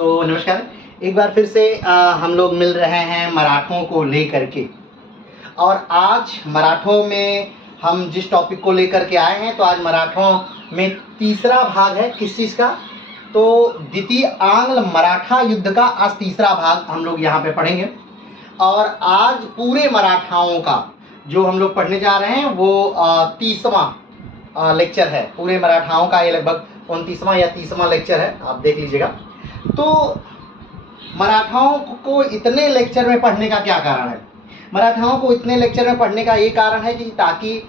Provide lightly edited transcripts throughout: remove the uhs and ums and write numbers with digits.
तो नमस्कार। एक बार फिर से हम लोग मिल रहे हैं मराठों को लेकर के। और आज मराठों में हम जिस टॉपिक को लेकर के आए हैं, तो आज मराठों में तीसरा भाग है। किस चीज़ का? तो द्वितीय आंग्ल मराठा युद्ध का आज तीसरा भाग हम लोग यहाँ पे पढ़ेंगे। और आज पूरे मराठाओं का जो हम लोग पढ़ने जा रहे हैं वो 30वां लेक्चर है। पूरे मराठाओं का ये लगभग 29वां या 30वां लेक्चर है, आप देख लीजिएगा। तो मराठाओं को इतने लेक्चर में पढ़ने का क्या कारण है? मराठाओं को इतने लेक्चर में पढ़ने का ये कारण है कि ताकि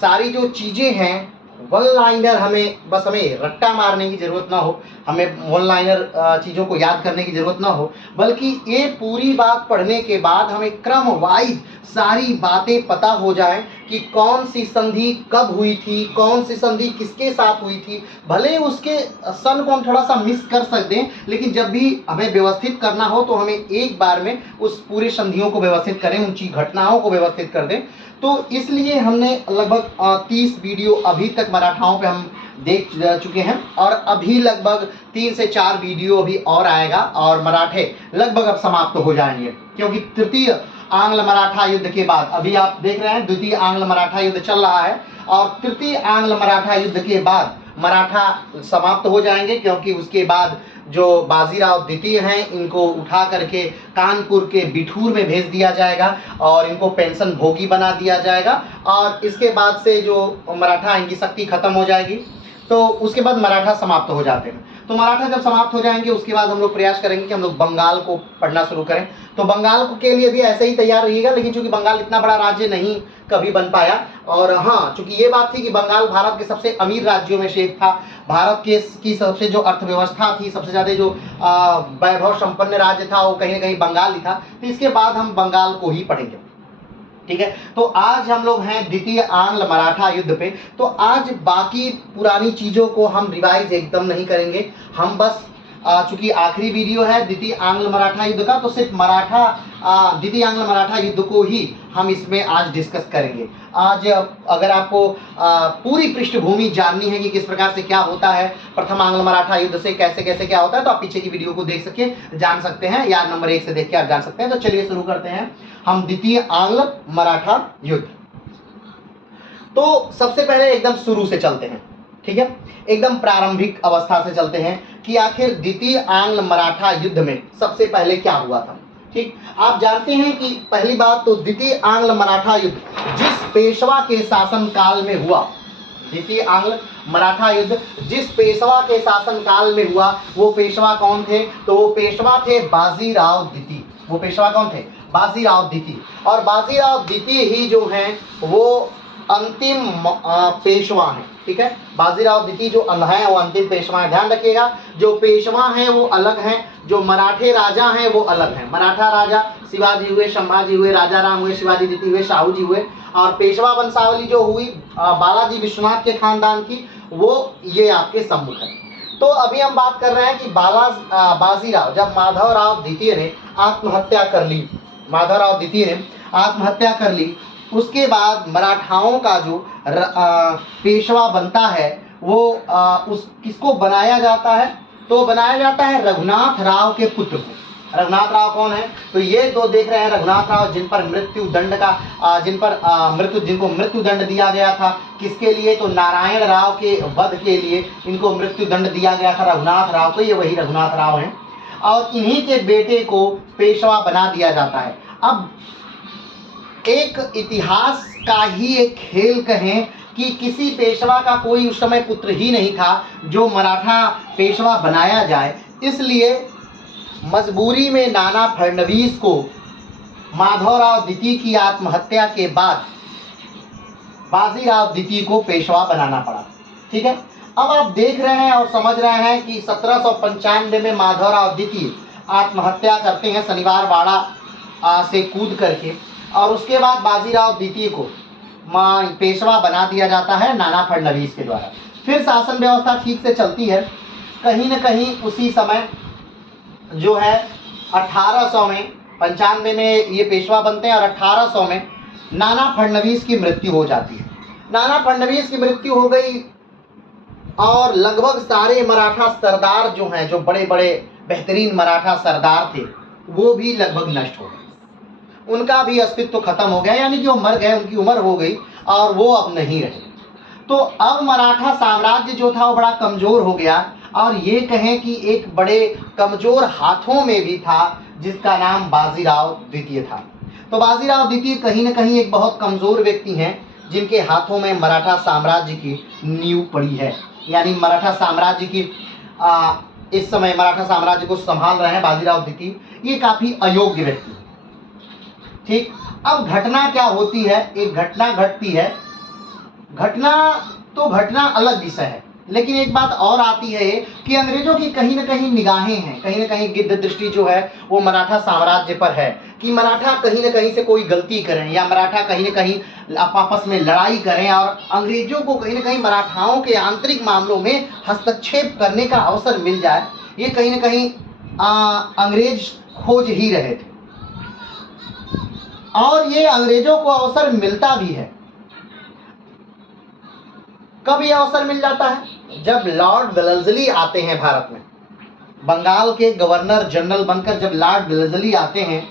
सारी जो चीज़ें हैं वन लाइनर, हमें रट्टा मारने की ज़रूरत ना हो, हमें वन लाइनर चीज़ों को याद करने की ज़रूरत ना हो, बल्कि ये पूरी बात पढ़ने के बाद हमें क्रम वाइज सारी बातें पता हो जाए कि कौन सी संधि कब हुई थी, कौन सी संधि किसके साथ हुई थी। भले उसके सन को हम थोड़ा सा मिस कर सकते हैं, लेकिन जब भी हमें व्यवस्थित करना हो तो हमें एक बार में उस पूरे संधियों को व्यवस्थित करें, उन घटनाओं को व्यवस्थित कर दें। तो इसलिए हमने लगभग 30 वीडियो अभी तक मराठाओं पे हम देख चुके हैं, और अभी लगभग 3 से 4 वीडियो अभी और आएगा, और मराठे लगभग अब समाप्त हो जाएंगे। क्योंकि तृतीय आंग्ल मराठा युद्ध के बाद, अभी आप देख रहे हैं द्वितीय आंग्ल मराठा युद्ध चल रहा है, और तृतीय आंग्ल मराठा युद्ध के बाद मराठा समाप्त हो जाएंगे। क्योंकि उसके बाद जो बाजीराव द्वितीय हैं, इनको उठा करके कानपुर के बिठूर में भेज दिया जाएगा और इनको पेंशन भोगी बना दिया जाएगा। और इसके बाद से जो मराठा, इनकी शक्ति खत्म हो जाएगी, तो उसके बाद मराठा समाप्त हो जाते हैं। तो मराठा जब समाप्त हो जाएंगे, उसके बाद हम लोग प्रयास करेंगे कि हम लोग बंगाल को पढ़ना शुरू करें। तो बंगाल के लिए भी ऐसे ही तैयार रहिएगा, लेकिन चूंकि बंगाल इतना बड़ा राज्य नहीं कभी बन पाया, और हाँ, चूंकि ये बात थी कि बंगाल भारत के सबसे अमीर राज्यों में से एक था, भारत की सबसे जो अर्थव्यवस्था थी, सबसे ज़्यादा जो वैभव संपन्न राज्य था, वो कहीं ना कहीं बंगाल ही था। तो इसके बाद हम बंगाल को ही पढ़ेंगे, ठीक है। तो आज हम लोग हैं द्वितीय आंग्ल मराठा युद्ध पे। तो आज बाकी पुरानी चीज़ों को हम रिवाइज एकदम नहीं करेंगे, हम बस चूंकि आखिरी वीडियो है द्वितीय आंग्ल मराठा युद्ध का, तो सिर्फ द्वितीय आंग्ल मराठा युद्ध को ही हम इसमें आज डिस्कस करेंगे। आज अगर आपको पूरी पृष्ठभूमि जाननी है कि किस प्रकार से क्या होता है प्रथम आंग्ल मराठा युद्ध से, कैसे कैसे क्या होता है, तो आप पीछे की वीडियो को देख सके जान सकते हैं, या नंबर 1 से देख के आप जान सकते हैं। तो चलिए शुरू करते हैं हम द्वितीय आंग्ल मराठा युद्ध। तो सबसे पहले एकदम शुरू से चलते हैं, ठीक है, एकदम प्रारंभिक अवस्था से चलते हैं कि आखिर द्वितीय आंग्ल मराठा युद्ध में सबसे पहले क्या हुआ था। ठीक, आप जानते हैं कि पहली बात तो द्वितीय आंग्ल मराठा युद्ध जिस पेशवा के शासन काल में हुआ, द्वितीय आंग्ल मराठा युद्ध जिस पेशवा के शासन काल में हुआ, वो पेशवा कौन थे? तो वो पेशवा थे बाजीराव द्वितीय। वो पेशवा कौन थे? बाजीराव द्वितीय। और बाजीराव द्वितीय ही जो हैं वो अंतिम पेशवा हैं, ठीक है। बाजीराव द्वितीय जो है वो अंतिम पेशवा है। ध्यान रखिएगा, जो पेशवा हैं वो अलग हैं, जो मराठे राजा हैं वो अलग हैं। मराठा राजा शिवाजी हुए, संभाजी हुए, राजा राम हुए, शिवाजी द्वितीय हुए, शाहू जी हुए, और पेशवा वंशावली जो हुई बालाजी विश्वनाथ के खानदान की, वो ये आपके सम्मुख है। तो अभी हम बात कर रहे हैं कि बाजीराव, जब माधवराव द्वितीय ने आत्महत्या कर ली, माधवराव द्वितीय ने आत्महत्या कर ली, उसके बाद मराठाओं का जो पेशवा बनता है वो किसको बनाया जाता है? तो बनाया जाता है रघुनाथ राव के पुत्र को। रघुनाथ राव कौन है? तो ये दो देख रहे हैं, रघुनाथ राव जिनको मृत्यु दंड दिया गया था। किसके लिए? तो नारायण राव के वध के लिए इनको मृत्यु दंड दिया गया था, रघुनाथ राव को। ये वही रघुनाथ राव हैं, और इन्हीं के बेटे को पेशवा बना दिया जाता है। अब एक इतिहास का ही एक खेल कहें कि किसी पेशवा का कोई उस समय पुत्र ही नहीं था जो मराठा पेशवा बनाया जाए, इसलिए मजबूरी में नाना फडणवीस को माधवराव द्वितीय की आत्महत्या के बाद बाजीराव द्वितीय को पेशवा बनाना पड़ा, ठीक है। अब आप देख रहे हैं और समझ रहे हैं कि 1795 में माधवराव द्वितीय आत्महत्या करते हैं शनिवार वाड़ा से कूद करके, और उसके बाद बाजीराव द्वितीय को पेशवा बना दिया जाता है नाना फडणवीस के द्वारा। फिर शासन व्यवस्था ठीक से चलती है। कहीं न कहीं उसी समय जो है 1895 में ये पेशवा बनते हैं, और 1800 में नाना फडणवीस की मृत्यु हो जाती है। नाना फडणवीस की मृत्यु हो गई, और लगभग सारे मराठा सरदार जो हैं, जो बड़े बड़े बेहतरीन मराठा सरदार थे वो भी लगभग नष्ट हो गए, उनका भी अस्तित्व खत्म हो गया, यानी कि वो मर गए, उनकी उम्र हो गई और वो अब नहीं रहे। तो अब मराठा साम्राज्य जो था वो बड़ा कमजोर हो गया, और ये कहें कि एक बड़े कमजोर हाथों में भी था जिसका नाम बाजीराव द्वितीय था। तो बाजीराव द्वितीय कहीं ना कहीं एक बहुत कमजोर व्यक्ति हैं जिनके हाथों में मराठा साम्राज्य की नींव पड़ी है, यानी मराठा साम्राज्य की इस समय मराठा साम्राज्य को संभाल रहे हैं बाजीराव द्वितीय, ये काफी अयोग्य व्यक्ति। ठीक, अब घटना क्या होती है, एक घटना घटती है, घटना अलग विषय है, लेकिन एक बात और आती है कि अंग्रेजों की कहीं ना कहीं निगाहें हैं, कहीं ना कहीं गिद्ध दृष्टि जो है वो मराठा साम्राज्य पर है कि मराठा कहीं ना कहीं से कोई गलती करें या मराठा कहीं ना कहीं आपस में लड़ाई करें और अंग्रेजों को कहीं ना कहीं मराठाओं के आंतरिक मामलों में हस्तक्षेप करने का अवसर मिल जाए। ये कहीं ना कहीं अंग्रेज खोज ही रहे थे, और ये अंग्रेजों को अवसर मिलता भी है। कब यह अवसर मिल जाता है? जब लॉर्ड वेलेस्ली आते हैं भारत में, बंगाल के गवर्नर जनरल बनकर जब लॉर्ड वेलेस्ली आते हैं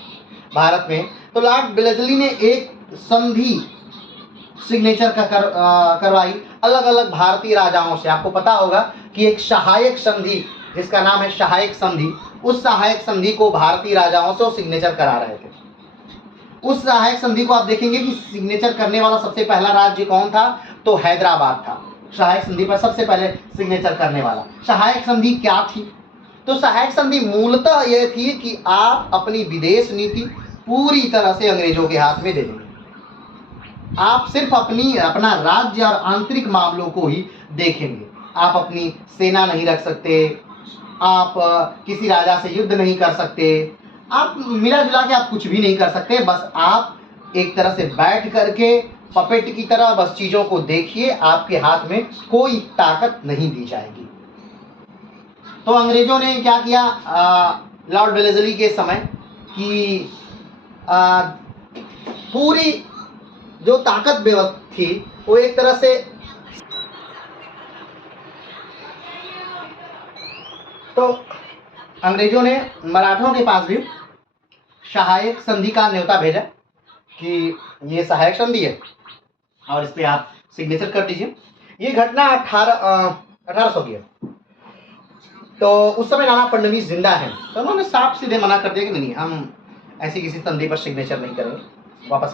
भारत में, तो लॉर्ड वेलेस्ली ने एक संधि सिग्नेचर करवाई अलग अलग भारतीय राजाओं से। आपको पता होगा कि एक सहायक संधि जिसका नाम है सहायक संधि, उस सहायक संधि को भारतीय राजाओं से वो सिग्नेचर करा रहे थे। उस सहायक संधि को आप देखेंगे कि सिग्नेचर करने वाला सबसे पहला राज्य कौन था, तो हैदराबाद था। सहायक संधि पर सबसे पहले सिग्नेचर करने वाला। सहायक संधि क्या थी? तो सहायक संधि मूलतः यह थी कि आप अपनी विदेश नीति पूरी तरह से अंग्रेजों के हाथ में दे देंगे, आप सिर्फ अपना राज्य और आंतरिक मामलों को ही देखेंगे। आप अपनी सेना नहीं रख सकते, आप किसी राजा से युद्ध नहीं कर सकते, आप मिला जुला के आप कुछ भी नहीं कर सकते, बस आप एक तरह से बैठ करके पपेट की तरह बस चीजों को देखिए, आपके हाथ में कोई ताकत नहीं दी जाएगी। तो अंग्रेजों ने क्या किया लॉर्ड वेलेस्ली के समय कि पूरी जो ताकत व्यवस्था थी वो एक तरह से, तो अंग्रेजों ने मराठों के पास भी सहायक संधि का न्योता भेजा कि ये सहायक संधि है और इस पे आप सिग्नेचर कर दीजिए। ये घटना 1800 की है। तो उस समय नाना फडणवीस जिंदा है, तो उन्होंने साफ सीधे मना कर दिया कि नहीं, हम ऐसी किसी संधि पर सिग्नेचर नहीं करेंगे, वापस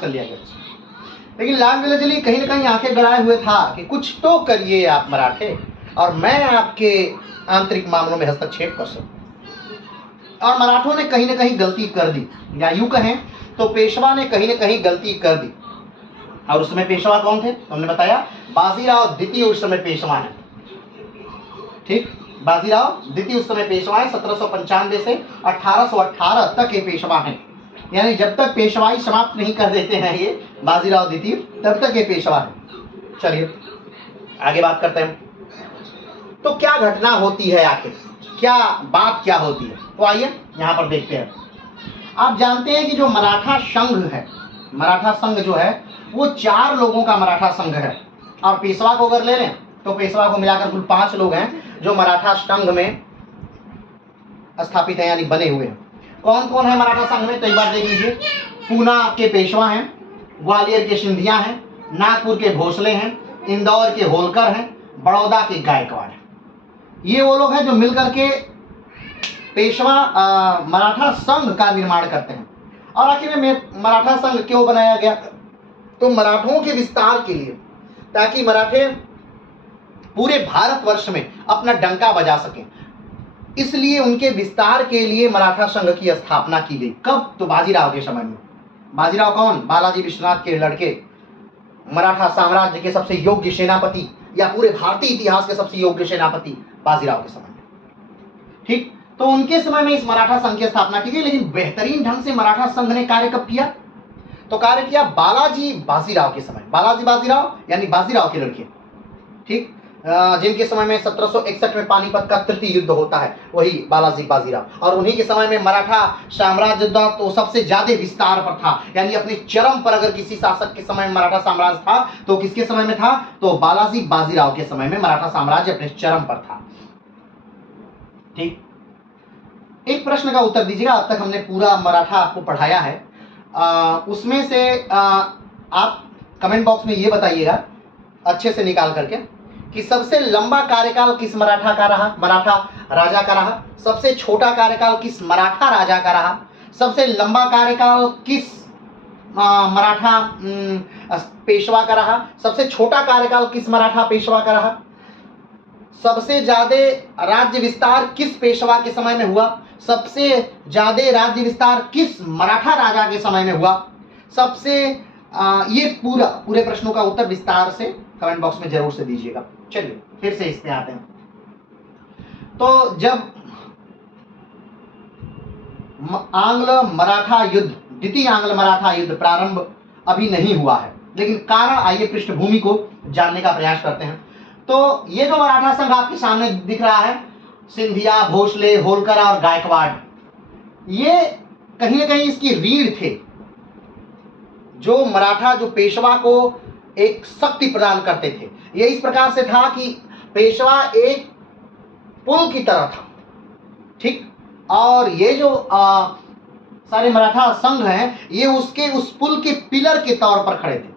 कर लिया गया। लेकिन लॉर्ड वेलेस्ली कहीं ना कहीं आंखें गड़ाए हुए था कि कुछ तो करिए आप मराठे, और मैं आपके आंतरिक मामलों में हस्तक्षेप कर सकूं। और मराठों ने कहीं ना कहीं गलती कर दी, या यूं कहें तो पेशवा ने कहीं ना कहीं गलती कर दी। और उस समय पेशवा कौन थे? हमने बताया बाजीराव द्वितीय उस समय पेशवा है। ठीक, बाजीराव द्वितीय उस समय पेशवा है। 1795 से 1818 तक ये पेशवा है, यानी जब तक पेशवाई समाप्त नहीं कर देते हैं ये बाजीराव द्वितीय, तब तक ये पेशवा है। चलिए आगे बात करते हैं। तो क्या घटना होती है, आखिर क्या बात क्या होती है, तो आइए यहां पर देखते हैं। आप जानते हैं कि जो मराठा संघ है, मराठा संघ जो है वो 4 लोगों का मराठा संघ है, और पेशवा को अगर ले लें तो पेशवा को मिलाकर कुल 5 लोग हैं जो मराठा संघ में स्थापित है, यानी बने हुए हैं। कौन कौन है मराठा संघ में, तो एक बार देख लीजिए। पूना के पेशवा हैं, ग्वालियर के सिंधिया हैं, नागपुर के भोसले हैं, इंदौर के होलकर हैं, बड़ौदा के गायकवाड़ हैं। ये वो लोग हैं जो मिलकर के पेशवा मराठा संघ का निर्माण करते हैं। और आखिर में मराठा संघ क्यों बनाया गया, तो मराठों के विस्तार के लिए, ताकि मराठे पूरे भारतवर्ष में अपना डंका बजा सकें, इसलिए उनके विस्तार के लिए मराठा संघ की स्थापना की गई। कब? तो बाजीराव के समय में। बाजीराव कौन? बालाजी विश्वनाथ के लड़के, मराठा साम्राज्य के सबसे योग्य सेनापति, या पूरे भारतीय इतिहास के सबसे योग्य सेनापति बाजीराव के समय में। ठीक, तो उनके समय में इस मराठा संघ की स्थापना की गई। लेकिन बेहतरीन ढंग से मराठा संघ ने कार्य कब किया, तो कार्य किया बालाजी बाजीराव के समय। बालाजी बाजीराव यानी बाजीराव के लड़के, ठीक, जिनके समय में 1761 में पानीपत का तृतीय युद्ध होता है, वही बालाजी बाजीराव। और उन्हीं के समय में मराठा साम्राज्य तो सबसे ज्यादा विस्तार पर था, यानी अपने चरम पर अगर किसी शासक के समय में मराठा साम्राज्य था तो किसके समय में था, तो बालाजी बाजीराव के समय में मराठा साम्राज्य अपने चरम पर था। ठीक, एक प्रश्न का उत्तर दीजिएगा। अब तक हमने पूरा मराठा आपको पढ़ाया है, उसमें से आप कमेंट बॉक्स में ये बताइएगा अच्छे से निकाल करके कि सबसे लंबा कार्यकाल किस मराठा राजा का रहा, सबसे छोटा कार्यकाल किस मराठा राजा का रहा, सबसे लंबा कार्यकाल किस मराठा पेशवा का रहा, सबसे छोटा कार्यकाल किस मराठा पेशवा का रहा, सबसे ज्यादा राज्य विस्तार किस पेशवा के समय में हुआ, सबसे ज्यादा राज्य विस्तार किस मराठा राजा के समय में हुआ, सबसे ये पूरे प्रश्नों का उत्तर विस्तार से कमेंट बॉक्स में जरूर से दीजिएगा। चलिए फिर से इस पे आते हैं। तो जब आंग्ल मराठा युद्ध, द्वितीय आंग्ल मराठा युद्ध प्रारंभ अभी नहीं हुआ है, लेकिन कारण आइए पृष्ठभूमि को जानने का प्रयास करते हैं। तो ये जो मराठा संघ आपके सामने दिख रहा है, सिंधिया, भोसले, होलकर और गायकवाड़, ये कहीं ना कहीं इसकी रीढ़ थे जो मराठा, जो पेशवा को एक शक्ति प्रदान करते थे। ये इस प्रकार से था कि पेशवा एक पुल की तरह था, ठीक, और ये जो सारे मराठा संघ हैं ये उसके उस पुल के पिलर के तौर पर खड़े थे।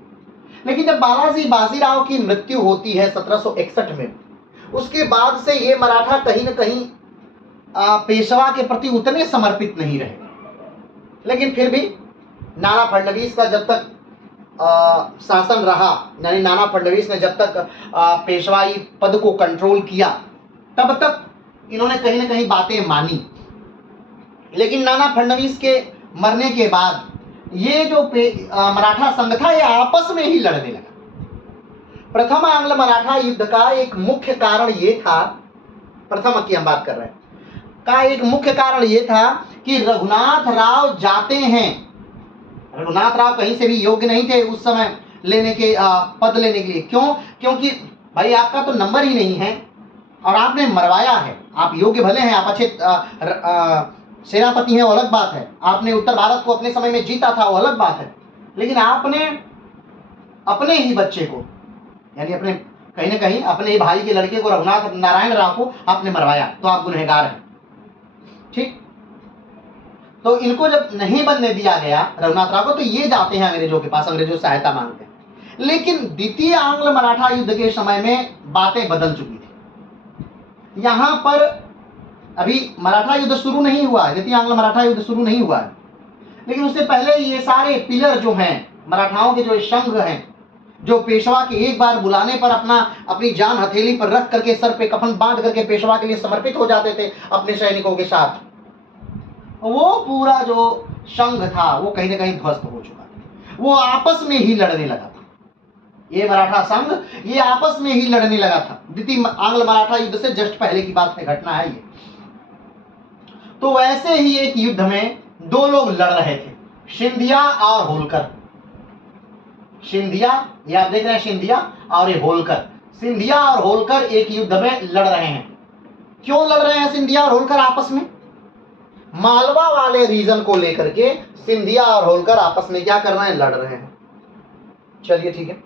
लेकिन जब बालाजी बाजीराव की मृत्यु होती है 1761 में, उसके बाद से ये मराठा कहीं ना कहीं पेशवा के प्रति उतने समर्पित नहीं रहे। लेकिन फिर भी नाना फडणवीस का जब तक शासन रहा, यानी नाना फडणवीस ने जब तक पेशवाई पद को कंट्रोल किया, तब तक इन्होंने कहीं ना कहीं बातें मानी। लेकिन नाना फडणवीस के मरने के बाद ये जो मराठा संघ था ये आपस में ही लड़ने लगा। प्रथम आंग्ल मराठा युद्ध का एक मुख्य कारण ये था, प्रथम की हम बात कर रहे हैं, का एक मुख्य कारण ये था कि रघुनाथ राव जाते हैं। रघुनाथ राव कहीं से भी योग्य नहीं थे उस समय लेने के पद लेने के लिए। क्यों? क्योंकि भाई आपका तो नंबर ही नहीं है और आपने मरवाया है। आप योग्य भले हैं, आप अच्छे सेनापति हैं, वो अलग बात है, आपने उत्तर भारत को अपने समय में जीता था, वो अलग बात है, लेकिन आपने अपने ही बच्चे को, यानी अपने कहीं ना कहीं अपने ही भाई के लड़के को, रघुनाथ नारायण राव को आपने मरवाया, तो आप गुनहगार हैं। ठीक, तो इनको जब नहीं बनने दिया गया रघुनाथ राव को, तो ये जाते हैं अंग्रेजों के पास, अंग्रेजों से सहायता मांगते हैं। लेकिन द्वितीय आंग्ल मराठा युद्ध के समय में बातें बदल चुकी थी। यहां पर अभी मराठा युद्ध शुरू नहीं हुआ है, द्वितीय आंग्ल मराठा युद्ध शुरू नहीं हुआ है, लेकिन उससे पहले ये सारे पिलर जो हैं, मराठाओं के जो संघ हैं, जो पेशवा के एक बार बुलाने पर अपनी जान हथेली पर रख करके, सर पे कफन बांध करके पेशवा के लिए समर्पित हो जाते थे अपने सैनिकों के साथ, वो पूरा जो संघ था वो कहीं ना कहीं ध्वस्त हो चुका था। वो आपस में ही लड़ने लगा था। ये मराठा संघ ये आपस में ही लड़ने लगा था। द्वितीय आंग्ल मराठा युद्ध से जस्ट पहले की बात है, घटना है ये। तो वैसे ही एक युद्ध में दो लोग लड़ रहे थे, सिंधिया और होलकर। सिंधिया, ये आप देख रहे हैं, सिंधिया और ये होलकर। सिंधिया और होलकर एक युद्ध में लड़ रहे हैं। क्यों लड़ रहे हैं सिंधिया और होलकर आपस में? मालवा वाले रीजन को लेकर के सिंधिया और होलकर आपस में क्या कर रहे हैं? लड़ रहे हैं। चलिए ठीक है।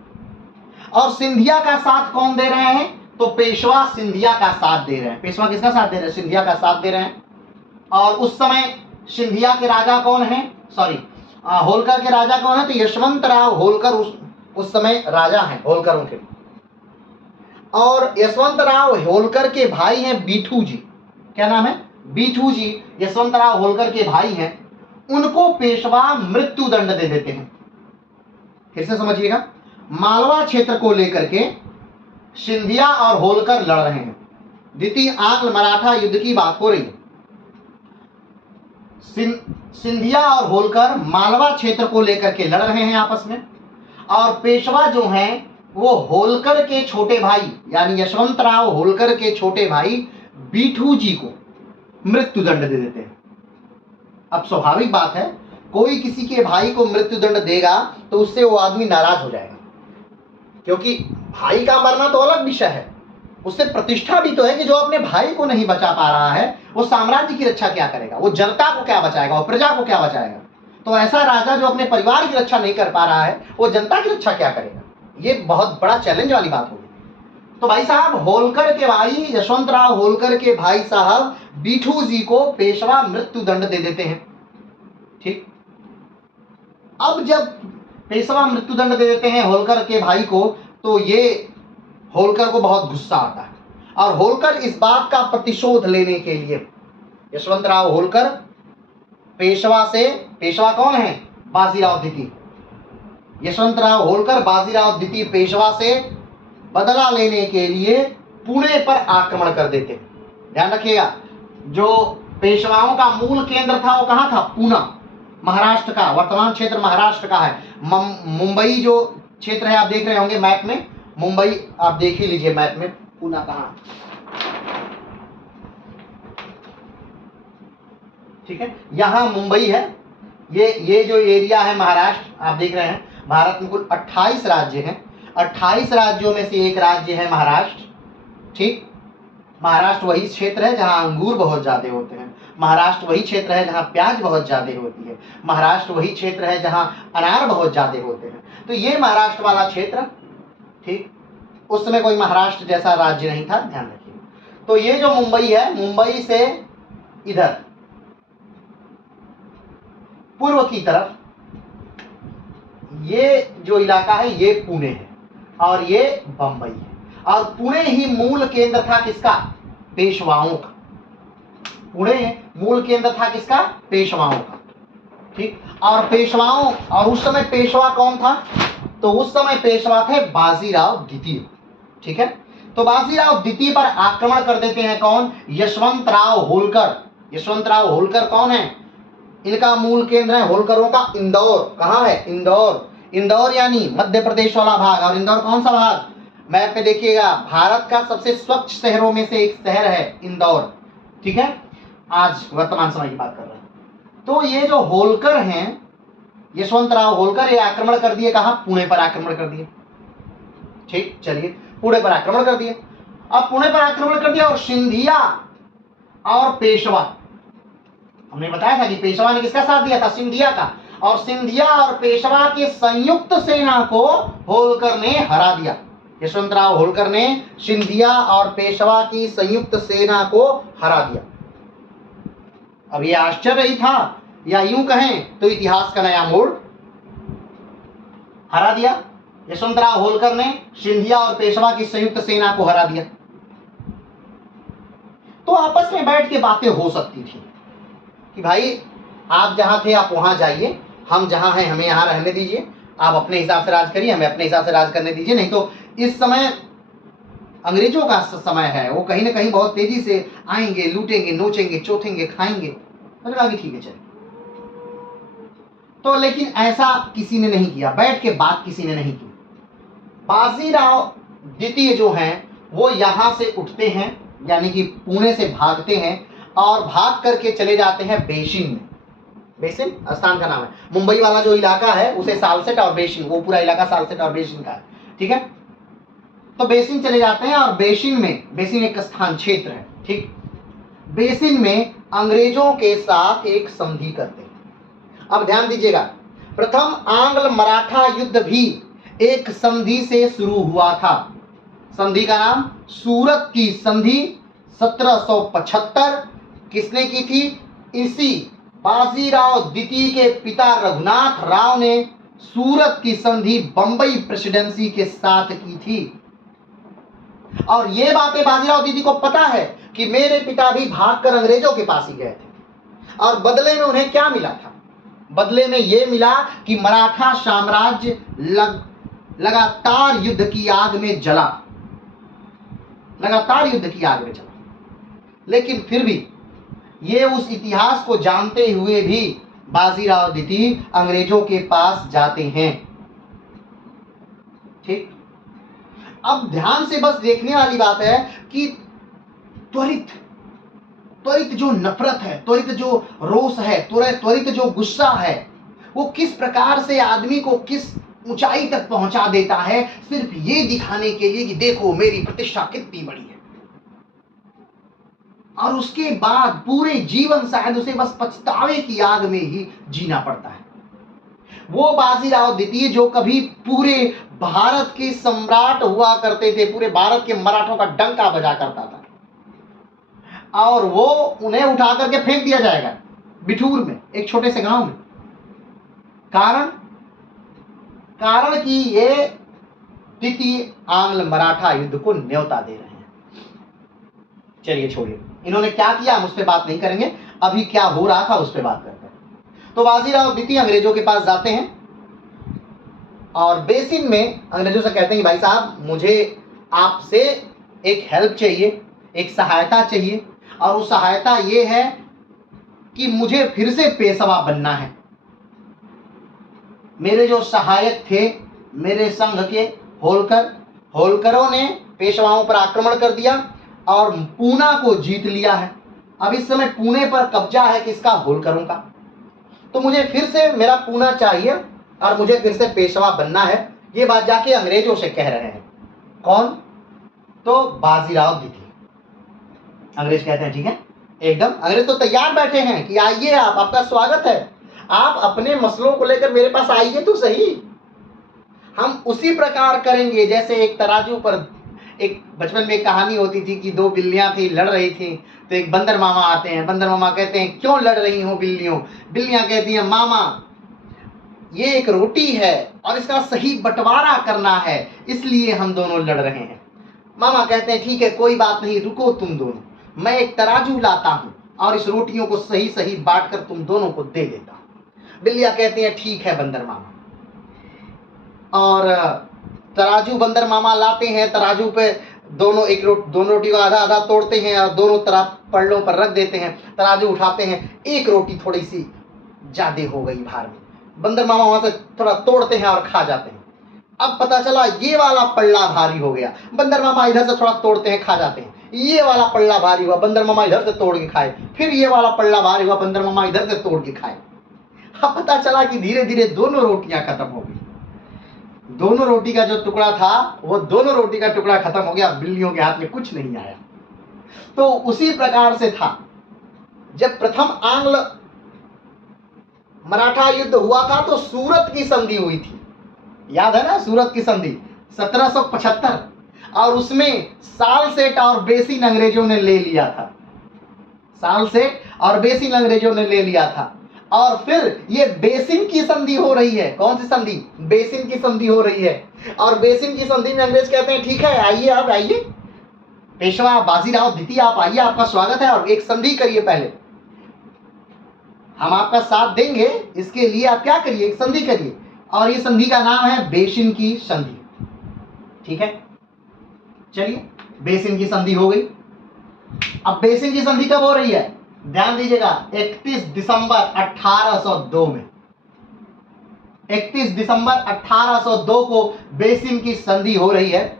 और सिंधिया का साथ कौन दे रहे हैं? तो पेशवा सिंधिया का साथ दे रहे हैं। पेशवा किसका साथ दे रहे हैं? सिंधिया का साथ दे रहे हैं। और उस समय सिंधिया के राजा कौन है? होलकर के राजा कौन है? तो यशवंत राव होलकर उस समय राजा हैं, होलकरों के। और यशवंत राव होलकर के भाई हैं बीठू जी। क्या नाम है? बीठू जी यशवंत राव होलकर के भाई हैं। उनको पेशवा मृत्यु दंड दे देते हैं। फिर से समझिएगा, मालवा क्षेत्र को लेकर के सिंधिया और होलकर लड़ रहे हैं। द्वितीय आंग्ल मराठा युद्ध की बात हो रही है। सिंधिया और होलकर मालवा क्षेत्र को लेकर के लड़ रहे हैं आपस में। और पेशवा जो हैं वो होलकर के छोटे भाई, यानी यशवंत राव होलकर के छोटे भाई बीठू जी को मृत्यु दंड दे देते हैं। अब स्वाभाविक बात है, कोई किसी के भाई को मृत्यु दंड देगा तो उससे वो आदमी नाराज हो जाएगा, क्योंकि भाई का मरना तो अलग विषय है, उससे प्रतिष्ठा भी तो है कि जो अपने भाई को नहीं बचा पा रहा है वो साम्राज्य की रक्षा क्या करेगा, वो जनता को क्या बचाएगा, वो प्रजा को क्या बचाएगा। तो ऐसा राजा जो अपने परिवार की रक्षा नहीं कर पा रहा है वो जनता की रक्षा क्या करेगा। ये बहुत बड़ा चैलेंज वाली बात होगी। तो भाई साहब होलकर के भाई यशवंतराव होलकर के भाई साहब बीठू जी को पेशवा मृत्यु दंड दे देते हैं। ठीक, अब जब पेशवा मृत्यु दंड दे देते हैं होलकर के भाई को, तो ये होलकर को बहुत गुस्सा आता है और होलकर इस बात का प्रतिशोध लेने के लिए यशवंतराव होलकर पेशवा कौन है? बाजीराव द्वितीय। यशवंतराव होलकर बाजीराव द्वितीय पेशवा से बदला लेने के लिए पुणे पर आक्रमण कर देते हैं। ध्यान रखिएगा, जो पेशवाओं का मूल केंद्र था वो कहाँ था? पूना, महाराष्ट्र का, वर्तमान क्षेत्र महाराष्ट्र का है। मुंबई जो क्षेत्र है आप देख रहे होंगे मैप में, मुंबई आप देख ही लीजिए मैप में, पूना कहाँ? ठीक है, यहाँ मुंबई है। ये जो एरिया है महाराष्ट्र, आप देख रहे हैं भारत में कुल 28 राज्य हैं। 28 राज्यों में से एक राज्य है महाराष्ट्र। ठीक, महाराष्ट्र वही क्षेत्र है जहां अंगूर बहुत ज्यादा होते हैं, महाराष्ट्र वही क्षेत्र है जहां प्याज बहुत ज्यादा होती है, महाराष्ट्र वही क्षेत्र है जहां अनार बहुत ज्यादा होते हैं। तो ये महाराष्ट्र वाला क्षेत्र, ठीक, उस समय कोई महाराष्ट्र जैसा राज्य नहीं था, ध्यान रखिए। तो ये जो मुंबई है, मुंबई से इधर पूर्व की तरफ ये जो इलाका है ये पुणे है और ये बंबई है। और पुणे ही मूल केंद्र था किसका? पेशवाओं का। पुणे मूल केंद्र था किसका? पेशवाओं का। ठीक, और पेशवाओं, और उस समय पेशवा कौन था? तो उस समय पेशवा थे बाजीराव द्वितीय। ठीक है, तो बाजीराव द्वितीय पर आक्रमण कर देते हैं कौन? यशवंतराव होलकर। यशवंतराव होलकर कौन है? इनका मूल केंद्र है होलकरों का इंदौर। कहाँ है? इंदौर। इंदौर यानी मध्य प्रदेश वाला भाग। और इंदौर कौन सा भाग? मैप पे देखिएगा, भारत का सबसे स्वच्छ शहरों में से एक शहर है इंदौर। ठीक है, आज वर्तमान समय की बात कर रहे हैं। तो ये जो होलकर हैं, यशवंतराव होलकर, ये आक्रमण कर दिए। कहाँ? पुणे पर आक्रमण कर दिए। ठीक, चलिए, पुणे पर आक्रमण कर दिए। अब पुणे पर आक्रमण कर दिया और सिंधिया और पेशवा, हमने बताया था कि पेशवा ने किसका साथ दिया था? सिंधिया का। और सिंधिया और पेशवा के संयुक्त सेना को होलकर ने हरा दिया। यशवंतराव होलकर ने सिंधिया और पेशवा की संयुक्त सेना को हरा दिया। अब ये आश्चर्य ही था, या यूं कहें तो इतिहास का नया मोड़। हरा दिया, यशवंतराव होलकर ने सिंधिया और पेशवा की संयुक्त सेना को हरा दिया। तो आपस में बैठ के बातें हो सकती थी कि भाई आप जहां थे आप वहां जाइए, हम जहां हैं हमें यहां रहने दीजिए, आप अपने हिसाब से राज करिए, हमें अपने हिसाब से राज करने दीजिए। नहीं तो इस समय अंग्रेजों का समय है, वो कहीं ना कहीं बहुत तेजी से आएंगे, लूटेंगे, नोचेंगे, चोथेंगे, खाएंगे। मैंने कहा कि ठीक है चलिए। तो लेकिन ऐसा किसी ने नहीं किया, बैठ के बात किसी ने नहीं की। बाजीराव द्वितीय जो हैं वो यहां से उठते हैं, यानी कि पुणे से भागते हैं और भाग करके चले जाते हैं बेसिन में। बेसिन स्थान का नाम है। मुंबई वाला जो इलाका है उसे सालसेट और बेसिन, वो पूरा इलाका सालसेट और बेसिन का है। ठीक है, तो बेसिन चले जाते हैं और बेसिन में, बेसिन एक स्थान क्षेत्र है। ठीक, बेसिन में अंग्रेजों के साथ एक संधि करते हैं। अब ध्यान दीजिएगा, प्रथम आंग्ल मराठा युद्ध भी एक संधि से शुरू हुआ था। संधि का नाम सूरत की संधि 1775। किसने की थी? इसी बाजीराव द्वितीय के पिता रघुनाथ राव ने सूरत की संधि बंबई प्रेसिडेंसी के साथ की थी। और ये बातें बाजीराव द्वितीय को पता है कि मेरे पिता भी भागकर अंग्रेजों के पास ही गए थे। और बदले में उन्हें क्या मिला था? बदले में यह मिला कि मराठा साम्राज्य लगातार युद्ध की आग में जला, लगातार युद्ध की आग में जला। लेकिन फिर भी ये उस इतिहास को जानते हुए भी बाजीराव द्वितीय अंग्रेजों के पास जाते हैं। ठीक, अब ध्यान से बस देखने वाली बात है कि त्वरित जो नफरत है, त्वरित जो रोष है, त्वरित जो गुस्सा है, वो किस प्रकार से आदमी को किस ऊंचाई तक पहुंचा देता है, सिर्फ ये दिखाने के लिए कि देखो मेरी प्रतिष्ठा कितनी बड़ी है। और उसके बाद पूरे जीवन शायद उसे बस पछतावे की आग में ही जीना पड़ता है। वो बाजीराव द्वितीय जो कभी पूरे भारत के सम्राट हुआ करते थे, पूरे भारत के मराठों का डंका बजा करता था, और वो उन्हें उठा करके फेंक दिया जाएगा बिठूर में, एक छोटे से गांव में। कारण कि ये द्वितीय आंग्ल मराठा युद्ध को न्योता दे रहे हैं। चलिए छोड़िए, इन्होंने क्या किया हम उस पर बात नहीं करेंगे, अभी क्या हो रहा था उस पर बात करते हैं। तो बाजीराव द्वितीय अंग्रेजों के पास जाते हैं और बेसिन में अंग्रेजों से कहते हैं कि भाई साहब, मुझे आपसे एक हेल्प चाहिए, एक सहायता चाहिए, और वो सहायता ये है कि मुझे फिर से पेशवा बनना है। मेरे जो सहायक थे, मेरे संघ के होलकरों ने पेशवाओं पर आक्रमण कर दिया और पूना को जीत लिया है। अब इस समय पुणे पर कब्जा है किसका? होलकरों का। तो मुझे फिर से मेरा पूना चाहिए और मुझे फिर से पेशवा बनना है। ये बात जाके अंग्रेजों से कह रहे हैं। कौन? तो बाजीराव द्वितीय। अंग्रेज कहते हैं ठीक है, एकदम। अंग्रेज तो तैयार बैठे हैं कि आइए, आपका स्वागत है, आप अपने मसलों को लेकर मेरे पास आइए तो सही, हम उसी प्रकार करेंगे जैसे एक तराजू पर, एक बचपन में एक कहानी होती थी कि दो बिल्लियां थी, लड़ रही थी, तो एक बंदर मामा आते हैं। बंदर मामा कहते हैं क्यों लड़ रही हो बिल्लियों? बिल्लियां कहती हैं मामा, ये एक रोटी है और इसका सही बंटवारा करना है, इसलिए हम दोनों लड़ रहे हैं। मामा कहते हैं ठीक है, कोई बात नहीं, रुको तुम दोनों, मैं एक तराजू लाता हूं और इस रोटियों को सही सही बांट कर तुम दोनों को दे देता हूं। बिल्लियां कहती हैं ठीक है बंदर मामा, और तराजू बंदर मामा लाते हैं। तराजू पे दोनों रोटी को आधा आधा तोड़ते हैं और दोनों तरफ पल्लों पर रख देते हैं। तराजू उठाते हैं, एक रोटी थोड़ी सी ज्यादा हो गई भार में। बंदर मामा वहां से थोड़ा तोड़ते हैं और खा जाते हैं। अब पता चला ये वाला पल्ला भारी हो गया। बंदर मामा इधर से थोड़ा तोड़ते हैं, खा जाते हैं। ये वाला पल्ला भारी हुआ, बंदर मामा इधर से तोड़ के खाए। फिर ये वाला पल्ला भारी हुआ, बंदर मामा इधर से तोड़ के खाए। अब पता चला कि धीरे धीरे दोनों रोटियां खत्म हो गई। दोनों रोटी का जो टुकड़ा था, वो दोनों रोटी का टुकड़ा खत्म हो गया, बिल्लियों के हाथ में कुछ नहीं आया। तो उसी प्रकार से था जब प्रथम आंग्ल मराठा युद्ध हुआ था, तो सूरत की संधि हुई थी। याद है ना सूरत की संधि 1775, और उसमें सालसेट और बेसिन अंग्रेजों ने ले लिया था। सालसेट और बेसिन अंग्रेजों ने ले लिया था। और फिर ये बेसिन की संधि हो रही है। कौन सी संधि? बेसिन की संधि हो रही है। और बेसिन की संधि में अंग्रेज कहते हैं ठीक है, आइए, आप आइए, पेशवा बाजीराव द्वितीय आप आइए, आपका स्वागत है, और एक संधि करिए। पहले हम आपका साथ देंगे, इसके लिए आप क्या करिए, एक संधि करिए, और ये संधि का नाम है बेसिन की संधि। ठीक है, चलिए, बेसिन की संधि हो गई। अब बेसिन की संधि कब हो रही है? ध्यान दीजिएगा, 31 दिसंबर 1802 में। 31 दिसंबर 1802 को बेसिन की संधि हो रही है।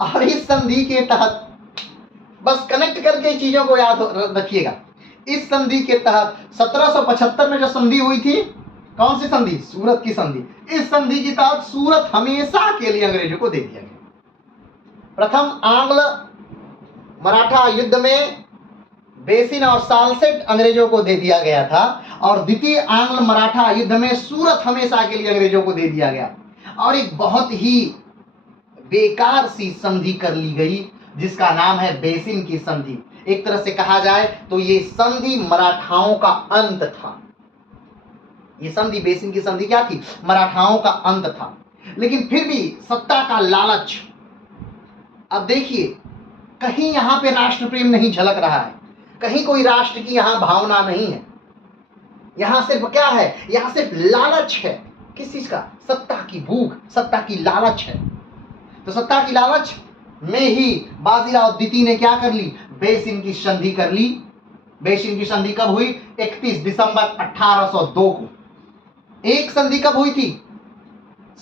और इस संधि के तहत, बस कनेक्ट करके चीजों को याद रखिएगा, इस संधि के तहत 1775 में जो संधि हुई थी, कौन सी संधि? सूरत की संधि। इस संधि के तहत सूरत हमेशा के लिए अंग्रेजों को दे दिया गया। प्रथम आंग्ल मराठा युद्ध में बेसिन और सालसेट अंग्रेजों को दे दिया गया था, और द्वितीय आंग्ल मराठा युद्ध में सूरत हमेशा के लिए अंग्रेजों को दे दिया गया। और एक बहुत ही बेकार सी संधि कर ली गई, जिसका नाम है बेसिन की संधि। एक तरह से कहा जाए तो ये संधि मराठाओं का अंत था। ये संधि, बेसिन की संधि क्या थी? मराठाओं का अंत था। लेकिन फिर भी सत्ता का लालच। अब देखिए, कहीं यहां पे राष्ट्र प्रेम नहीं झलक रहा है, कहीं कोई राष्ट्र की यहां भावना नहीं है। यहां सिर्फ क्या है? यहां सिर्फ लालच है। किस चीज का? सत्ता की भूख, सत्ता की लालच है। तो सत्ता की लालच में ही बाजीराव द्वितीय ने क्या कर ली? बेसिन की संधि कर ली। बेसिन की संधि कब हुई? 31 दिसंबर 1802 को। एक संधि कब हुई थी?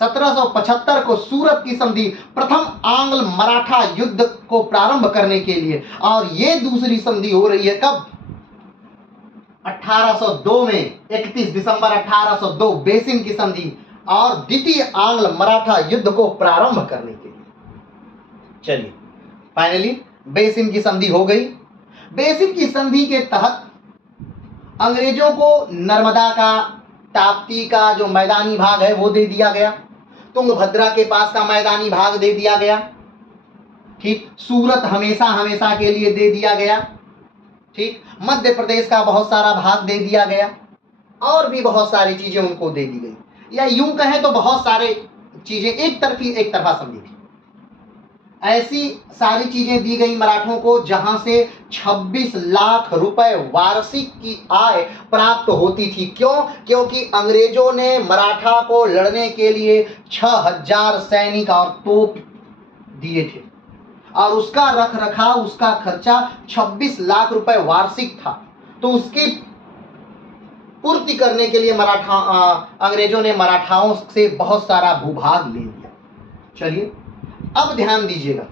1775 को सूरत की संधि, प्रथम आंग्ल मराठा युद्ध को प्रारंभ करने के लिए। और ये दूसरी संधि हो रही है कब? 1802 में, 31 दिसंबर 1802 बेसिन की संधि, और द्वितीय आंग्ल मराठा युद्ध को प्रारंभ करने के लिए। चलिए, फाइनली बेसिन की संधि हो गई। बेसिन की संधि के तहत अंग्रेजों को नर्मदा का ताप्ती का जो मैदानी भाग है वो दे दिया गया, तुंगभद्रा के पास का मैदानी भाग दे दिया गया, ठीक, सूरत हमेशा हमेशा के लिए दे दिया गया, ठीक, मध्य प्रदेश का बहुत सारा भाग दे दिया गया, और भी बहुत सारी चीजें उनको दे दी गई, या यूं कहें तो बहुत सारे चीजें एक तरफा समझी थी। ऐसी सारी चीजें दी गई मराठों को जहां से 26 लाख रुपए वार्षिक की आय प्राप्त होती थी। क्यों? क्योंकि अंग्रेजों ने मराठा को लड़ने के लिए 6000 सैनिक और तोप दिए थे, और उसका रख रखाव, उसका खर्चा 26 लाख रुपए वार्षिक था। तो उसकी पूर्ति करने के लिए अंग्रेजों ने मराठाओं से बहुत सारा भूभाग ले लिया। चलिए अब ध्यान दीजिएगा,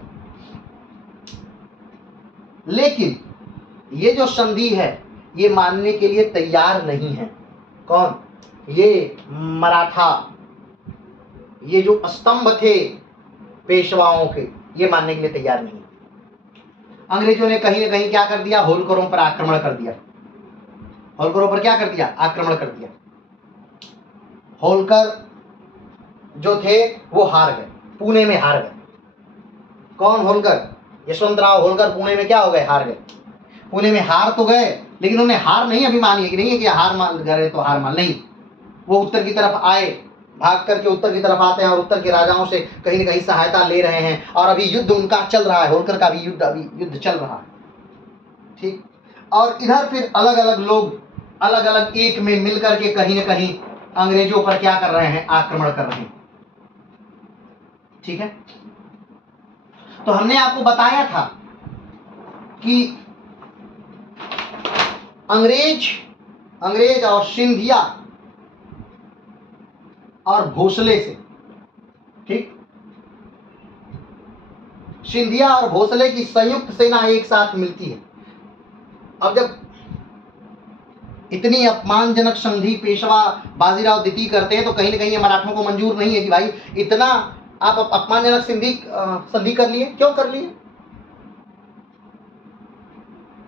लेकिन ये जो संधि है ये मानने के लिए तैयार नहीं है। कौन? ये मराठा, ये जो स्तंभ थे पेशवाओं के, ये मानने के लिए तैयार नहीं। अंग्रेजों ने कहीं ना कहीं क्या कर दिया? होलकरों पर आक्रमण कर दिया। होलकरों पर क्या कर दिया? आक्रमण कर दिया। होलकर जो थे वो हार गए, पुणे में हार गए। कौन? होलकर, यशवंतराव होलकर पुणे में क्या हो गए? हार गए। पुणे में हार तो गए, लेकिन उन्हें हार नहीं अभी मानी है कि नहीं है कि हार मान गए तो हार मान नहीं। वो उत्तर की तरफ आए, भाग करके उत्तर की तरफ आते हैं और उत्तर के राजाओं से कहीं ना कहीं सहायता ले रहे हैं, और अभी युद्ध उनका चल रहा है, होलकर का भी युद्ध अभी युद्ध चल रहा है, ठीक। और इधर फिर अलग अलग लोग अलग अलग एक में मिलकर के कहीं ना कहीं अंग्रेजों पर क्या कर रहे हैं? आक्रमण कर रहे हैं, ठीक है। तो हमने आपको बताया था कि अंग्रेज और सिंधिया और भोसले से, ठीक, सिंधिया और भोसले की संयुक्त सेना एक साथ मिलती है। अब जब इतनी अपमानजनक संधि पेशवा बाजीराव द्वितीय करते हैं तो कहीं ना कहीं ये मराठों को मंजूर नहीं है कि भाई इतना आप अपमानजनक संधि कर लिए, क्यों कर लिए,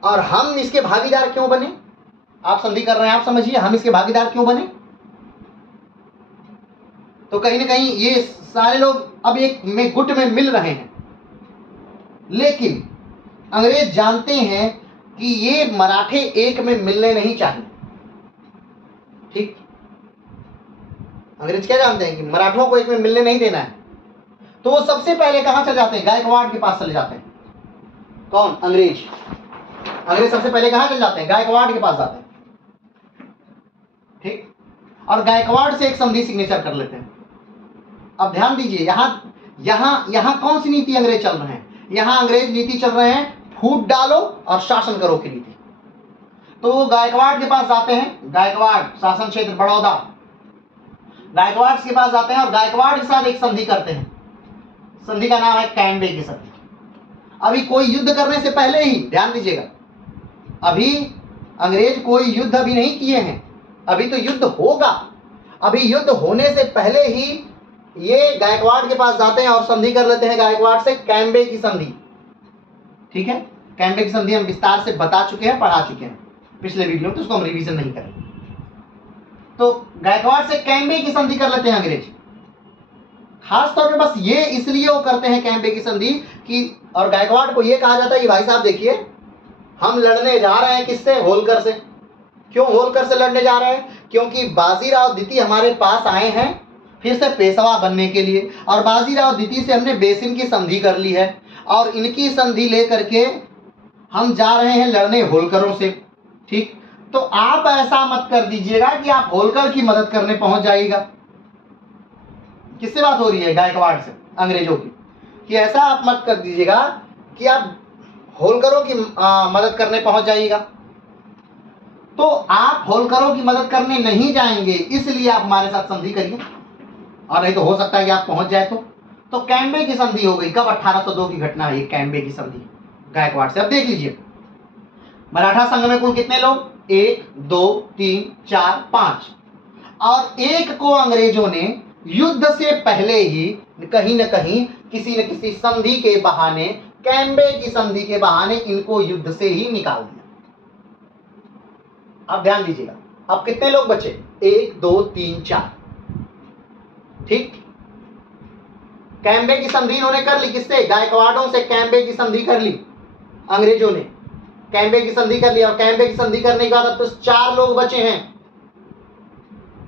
और हम इसके भागीदार क्यों बने? आप संधि कर रहे हैं, आप समझिए, हम इसके भागीदार क्यों बने? तो कहीं ना कहीं ये सारे लोग अब एक में गुट में मिल रहे हैं, लेकिन अंग्रेज जानते हैं कि ये मराठे एक में मिलने नहीं चाहिए, ठीक। अंग्रेज क्या जानते हैं कि मराठों को एक में मिलने नहीं देना है, तो वो सबसे पहले कहां चले जाते हैं? गायकवाड़ के पास चले जाते हैं। कौन? अंग्रेज सबसे पहले कहां चले जाते हैं? गायकवाड़ के पास जाते हैं, ठीक, और गायकवाड़ से एक संधि सिग्नेचर कर लेते हैं। अब ध्यान दीजिए, यहां कौन सी नीति अंग्रेज चल रहे हैं? यहां अंग्रेज नीति चल रहे हैं फूट डालो और शासन करो की नीति। तो वो गायकवाड़ के पास जाते हैं, गायकवाड़ शासन क्षेत्र बड़ौदा, गायकवाड़ के पास जाते हैं और गायकवाड़ के साथ एक संधि करते हैं। संधि का नाम है कैम्बे की संधि। अभी कोई युद्ध करने से पहले ही, ध्यान दीजिएगा, अभी अंग्रेज कोई युद्ध अभी नहीं किए हैं, अभी तो युद्ध होगा। अभी युद्ध होने से पहले ही ये गायकवाड़ के पास जाते हैं और संधि कर लेते हैं गायकवाड़ से, कैम्बे की संधि, ठीक है। कैम्बे की संधि हम विस्तार से बता चुके हैं, पढ़ा चुके हैं पिछले वीडियो में, तो उसको हम रिवीजन नहीं करेंगे। तो गायकवाड़ से कैम्बे की संधि कर लेते हैं अंग्रेज। खास तौर पे बस ये इसलिए वो करते हैं कैम्बे की संधि कि, और गायकवाड़ को ये कहा जाता है कि भाई साहब देखिए, हम लड़ने जा रहे हैं किससे? होलकर से। क्यों होलकर से लड़ने जा रहे हैं? क्योंकि बाजीराव द्वितीय हमारे पास आए हैं फिर से पेशवा बनने के लिए, और बाजीराव द्वितीय से हमने बेसिन की संधि कर ली है, और इनकी संधि लेकर के हम जा रहे हैं लड़ने होलकरों से, ठीक। तो आप ऐसा मत कर दीजिएगा कि आप होलकर की मदद करने पहुंच जाइएगा। किससे बात हो रही है? गायकवाड़ से, अंग्रेजों की, कि ऐसा आप मत कर दीजिएगा कि आप होलकरों की मदद करने पहुंच जाइएगा। तो आप होलकरों की मदद करने नहीं जाएंगे, इसलिए आप हमारे साथ संधि करिए, और नहीं तो हो सकता है कि आप पहुंच जाए। तो कैम्बे की संधि हो गई। कब? 1802 की घटना है ये कैम्बे की संधि गायकवाड़ से। अब देख लीजिए, मराठा संघ में कुल कितने लोग? 1 2 3 4 5, और एक को अंग्रेजों ने युद्ध से पहले ही कहीं न कहीं किसी न किसी संधि के बहाने, कैम्बे की संधि के बहाने इनको युद्ध से ही निकाल दिया। अब ध्यान दीजिएगा, अब कितने लोग बचे? 1 2 3 4। ठीक, कैम्बे की संधि इन्होंने कर ली, किससे? गायकवाड़ों से कैम्बे की संधि कर ली अंग्रेजों ने, कैम्बे की संधि कर ली। और कैम्बे की संधि करने के बाद अब तो 4 लोग बचे हैं,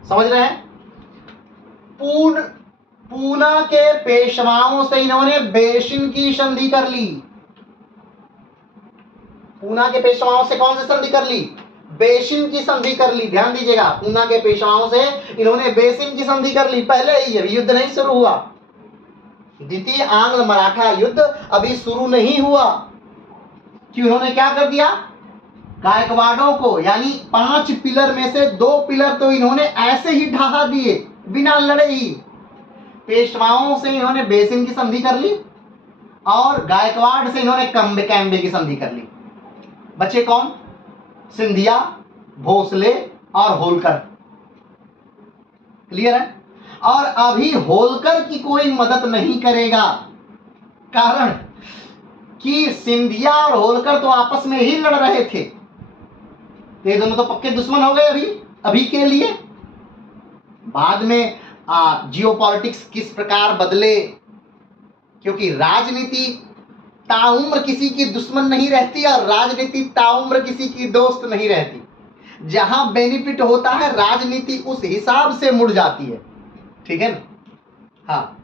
समझ रहे हैं? पूना के पेशवाओं से इन्होंने बेसिन की संधि कर ली। पूना के पेशवाओं से कौन सी संधि कर ली? बेसिन की संधि कर ली। ध्यान दीजिएगा, पूना के पेशवाओं से इन्होंने बेसिन की संधि कर ली। पहले ही, अभी युद्ध नहीं शुरू हुआ, द्वितीय आंग्ल मराठा युद्ध अभी शुरू नहीं हुआ कि उन्होंने क्या कर दिया? गायकवाड़ों को, यानी 5 पिलर में से 2 पिलर तो इन्होंने ऐसे ही ढहा दिए बिना लड़े ही। पेशवाओं से इन्होंने बेसिन की संधि कर ली और गायकवाड़ से इन्होंने कैम्बे की संधि कर ली। बचे कौन? सिंधिया, भोसले और होलकर। क्लियर है? और अभी होलकर की कोई मदद नहीं करेगा, कारण कि सिंधिया और होलकर तो आपस में ही लड़ रहे थे, ये दोनों तो पक्के दुश्मन हो गए अभी के लिए। बाद में जियोपॉलिटिक्स किस प्रकार बदले, क्योंकि राजनीति ताउम्र किसी की दुश्मन नहीं रहती और राजनीति ताउम्र किसी की दोस्त नहीं रहती। जहां बेनिफिट होता है राजनीति उस हिसाब से मुड़ जाती है, ठीक है ना? हाँ,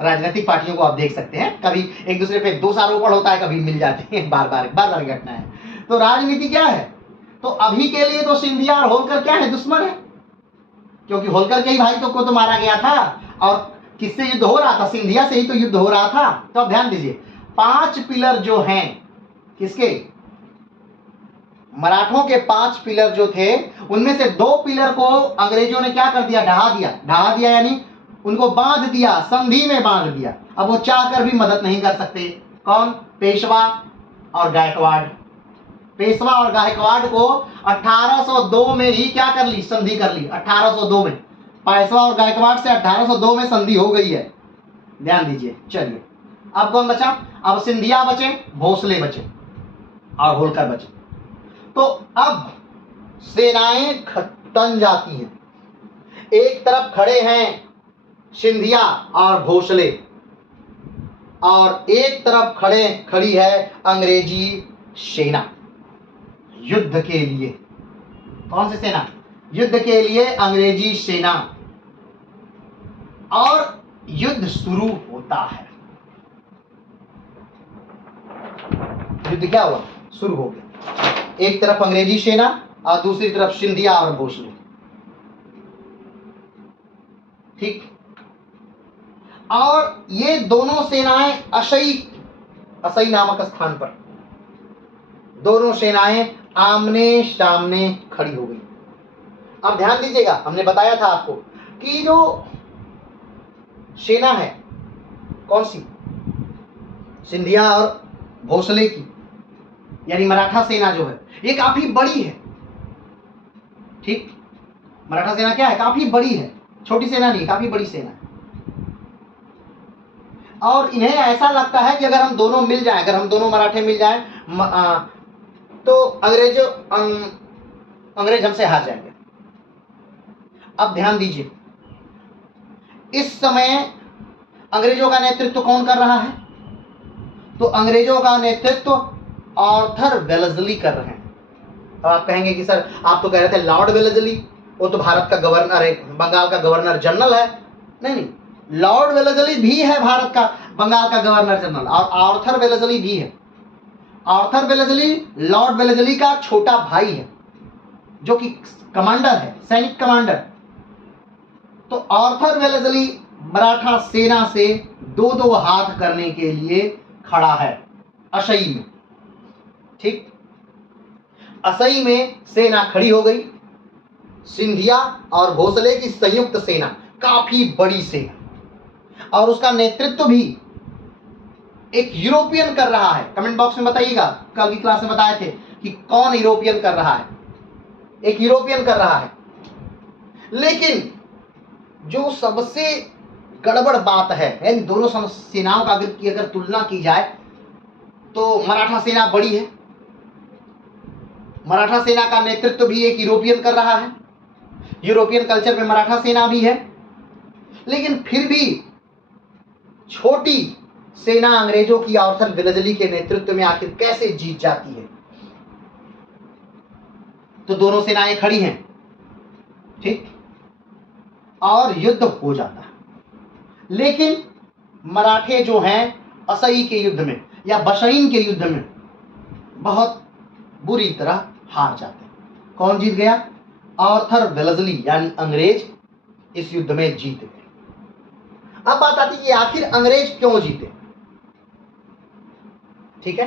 राजनीतिक पार्टियों को आप देख सकते हैं, कभी एक दूसरे पे दोषारोपण होता है, कभी मिल जाते हैं, बार बार घटना है। तो राजनीति क्या है? तो अभी के लिए तो सिंधिया और होलकर क्या है? दुश्मन है, क्योंकि होलकर के ही भाई को तो मारा गया था और किससे युद्ध हो रहा था? सिंधिया से ही तो युद्ध हो रहा था। तो अब ध्यान दीजिए, 5 पिलर जो हैं, किसके? मराठों के 5 पिलर जो थे, उनमें से 2 पिलर को अंग्रेजों ने क्या कर दिया? ढहा दिया यानी उनको बांध दिया, संधि में बांध दिया। अब वो चाहकर भी मदद नहीं कर सकते। कौन? पेशवा और गायकवाड़। पेशवा और गायकवाड़ को 1802 में ही क्या कर ली? संधि कर ली। 1802 में पेशवा और गायकवाड़ से 1802 में संधि हो गई है, ध्यान दीजिए। चलिए, अब कौन बचा? अब सिंधिया बचे, भोसले बचे और होलकर बचे। तो अब सेनाएं तन जाती हैं। एक तरफ खड़े हैं सिंधिया और भोसले और एक तरफ खड़ी है अंग्रेजी सेना युद्ध के लिए। कौन सी सेना? युद्ध के लिए अंग्रेजी सेना। और युद्ध शुरू होता है। युद्ध क्या हुआ? शुरू हो गया। एक तरफ अंग्रेजी सेना और दूसरी तरफ सिंधिया और भोसले। ठीक, और ये दोनों सेनाएं असई नामक स्थान पर दोनों सेनाएं आमने सामने खड़ी हो गई। अब ध्यान दीजिएगा, हमने बताया था आपको कि जो सेना है कौन सी? सिंधिया और भोसले की, यानी मराठा सेना जो है, ये काफी बड़ी है। ठीक, मराठा सेना क्या है? काफी बड़ी है, छोटी सेना नहीं, काफी बड़ी सेना है। और इन्हें ऐसा लगता है कि अगर हम दोनों मिल जाएं, अगर हम दोनों मराठे मिल जाएं तो अंग्रेज हमसे हार जाएंगे। अब ध्यान दीजिए, इस समय अंग्रेजों का नेतृत्व कौन कर रहा है? तो अंग्रेजों का नेतृत्व आर्थर वेलेस्ली कर रहे हैं। तो आप कहेंगे कि सर आप तो कह रहे थे लॉर्ड वेलेस्ली, वो तो भारत का गवर्नर है, बंगाल का गवर्नर जनरल है। नहीं, लॉर्ड वेलेस्ली भी है भारत का, बंगाल का गवर्नर जनरल, और आर्थर वेलेस्ली भी है। आर्थर वेलेस्ली लॉर्ड वेलेस्ली का छोटा भाई है, जो कि कमांडर है, सैनिक कमांडर। तो आर्थर वेलेस्ली मराठा सेना से 2-2 हाथ करने के लिए खड़ा है असई में। ठीक, असई में सेना खड़ी हो गई, सिंधिया और भोसले की संयुक्त सेना, काफी बड़ी सेना, और उसका नेतृत्व भी एक यूरोपियन कर रहा है। कमेंट बॉक्स में बताइएगा, कल की क्लास में बताए थे कि कौन यूरोपियन कर रहा है। एक यूरोपियन कर रहा है। लेकिन जो सबसे गड़बड़ बात है, इन दोनों सेनाओं का अगर तुलना की जाए तो मराठा सेना बड़ी है। मराठा सेना का नेतृत्व भी एक यूरोपियन कर रहा है यूरोपियन कल्चर में मराठा सेना भी है, लेकिन फिर भी छोटी सेना अंग्रेजों की आर्थर वेलेस्ली के नेतृत्व में आखिर कैसे जीत जाती है। तो दोनों सेनाएं खड़ी हैं, ठीक, और युद्ध हो जाता है। लेकिन मराठे जो हैं असई के युद्ध में या बशईन के युद्ध में बहुत बुरी तरह हार जाते हैं। कौन जीत गया? आर्थर वेलेस्ली यानी अंग्रेज इस युद्ध में जीत गए। अब बात आती है कि आखिर अंग्रेज क्यों जीते। ठीक है,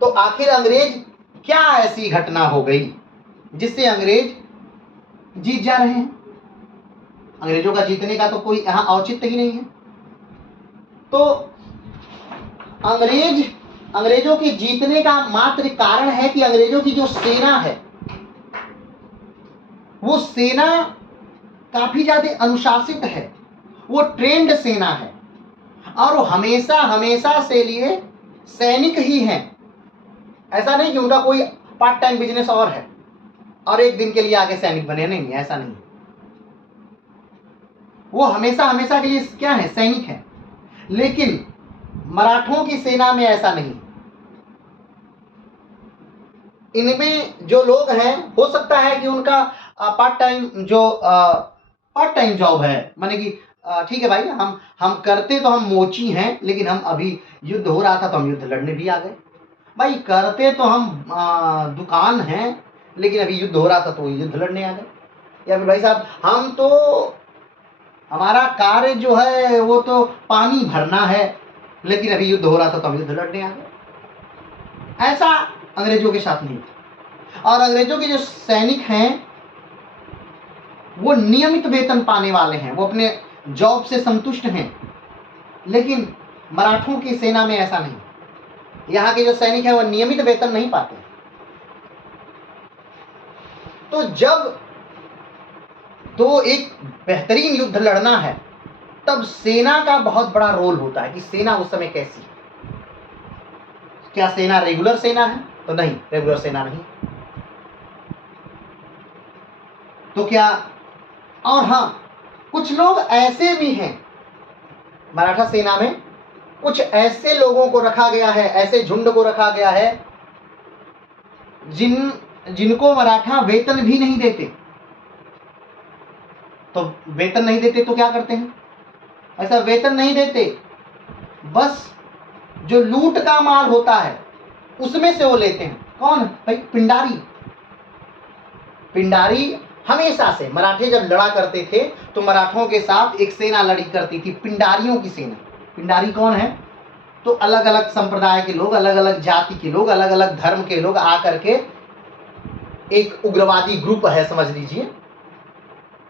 तो आखिर अंग्रेज क्या ऐसी घटना हो गई जिससे अंग्रेज जीत जा रहे हैं। अंग्रेजों का जीतने का तो कोई यहां औचित्य ही नहीं है। तो अंग्रेजों के जीतने का मात्र कारण है कि अंग्रेजों की जो सेना है वो सेना काफी ज्यादा अनुशासित है, वो ट्रेंड सेना है और वो हमेशा हमेशा से लिए सैनिक ही हैं। ऐसा नहीं कि उनका कोई पार्ट टाइम बिजनेस और है और एक दिन के लिए आगे सैनिक बने, नहीं, ऐसा नहीं। वो हमेशा हमेशा के लिए क्या है? सैनिक है। लेकिन मराठों की सेना में ऐसा नहीं। इनमें जो लोग हैं हो सकता है कि उनका पार्ट टाइम जॉब है, माने कि ठीक है भाई, हम करते तो हम मोची हैं, लेकिन हम अभी युद्ध हो रहा था तो हम युद्ध लड़ने भी आ गए। भाई करते तो हम दुकान हैं, लेकिन अभी युद्ध हो रहा था तो युद्ध लड़ने आ गए। या फिर भाई साहब हम तो हमारा कार्य जो है वो तो पानी भरना है, लेकिन अभी युद्ध हो रहा था तो हम युद्ध लड़ने आ गए। ऐसा अंग्रेजों के साथ नहीं था। और अंग्रेजों के जो सैनिक हैं वो नियमित वेतन पाने वाले हैं, वो अपने जॉब से संतुष्ट हैं। लेकिन मराठों की सेना में ऐसा नहीं। यहाँ के जो सैनिक हैं वो नियमित वेतन नहीं पाते। तो जब तो एक बेहतरीन युद्ध लड़ना है तब सेना का बहुत बड़ा रोल होता है कि सेना उस समय कैसी है। क्या सेना रेगुलर सेना है? तो नहीं, रेगुलर सेना नहीं। तो क्या, और हाँ, कुछ लोग ऐसे भी हैं मराठा सेना में, कुछ ऐसे लोगों को रखा गया है, ऐसे झुंड को रखा गया है जिनको मराठा वेतन भी नहीं देते। तो वेतन नहीं देते तो क्या करते हैं? ऐसा वेतन नहीं देते, बस जो लूट का माल होता है उसमें से वो लेते हैं। कौन? भाई पिंडारी। पिंडारी हमेशा से मराठे जब लड़ा करते थे तो मराठों के साथ एक सेना लड़ी करती थी, पिंडारियों की सेना। पिंडारी कौन है? तो अलग अलग संप्रदाय के लोग, अलग अलग जाति के लोग, अलग अलग धर्म के लोग आकर के एक उग्रवादी ग्रुप है, समझ लीजिए।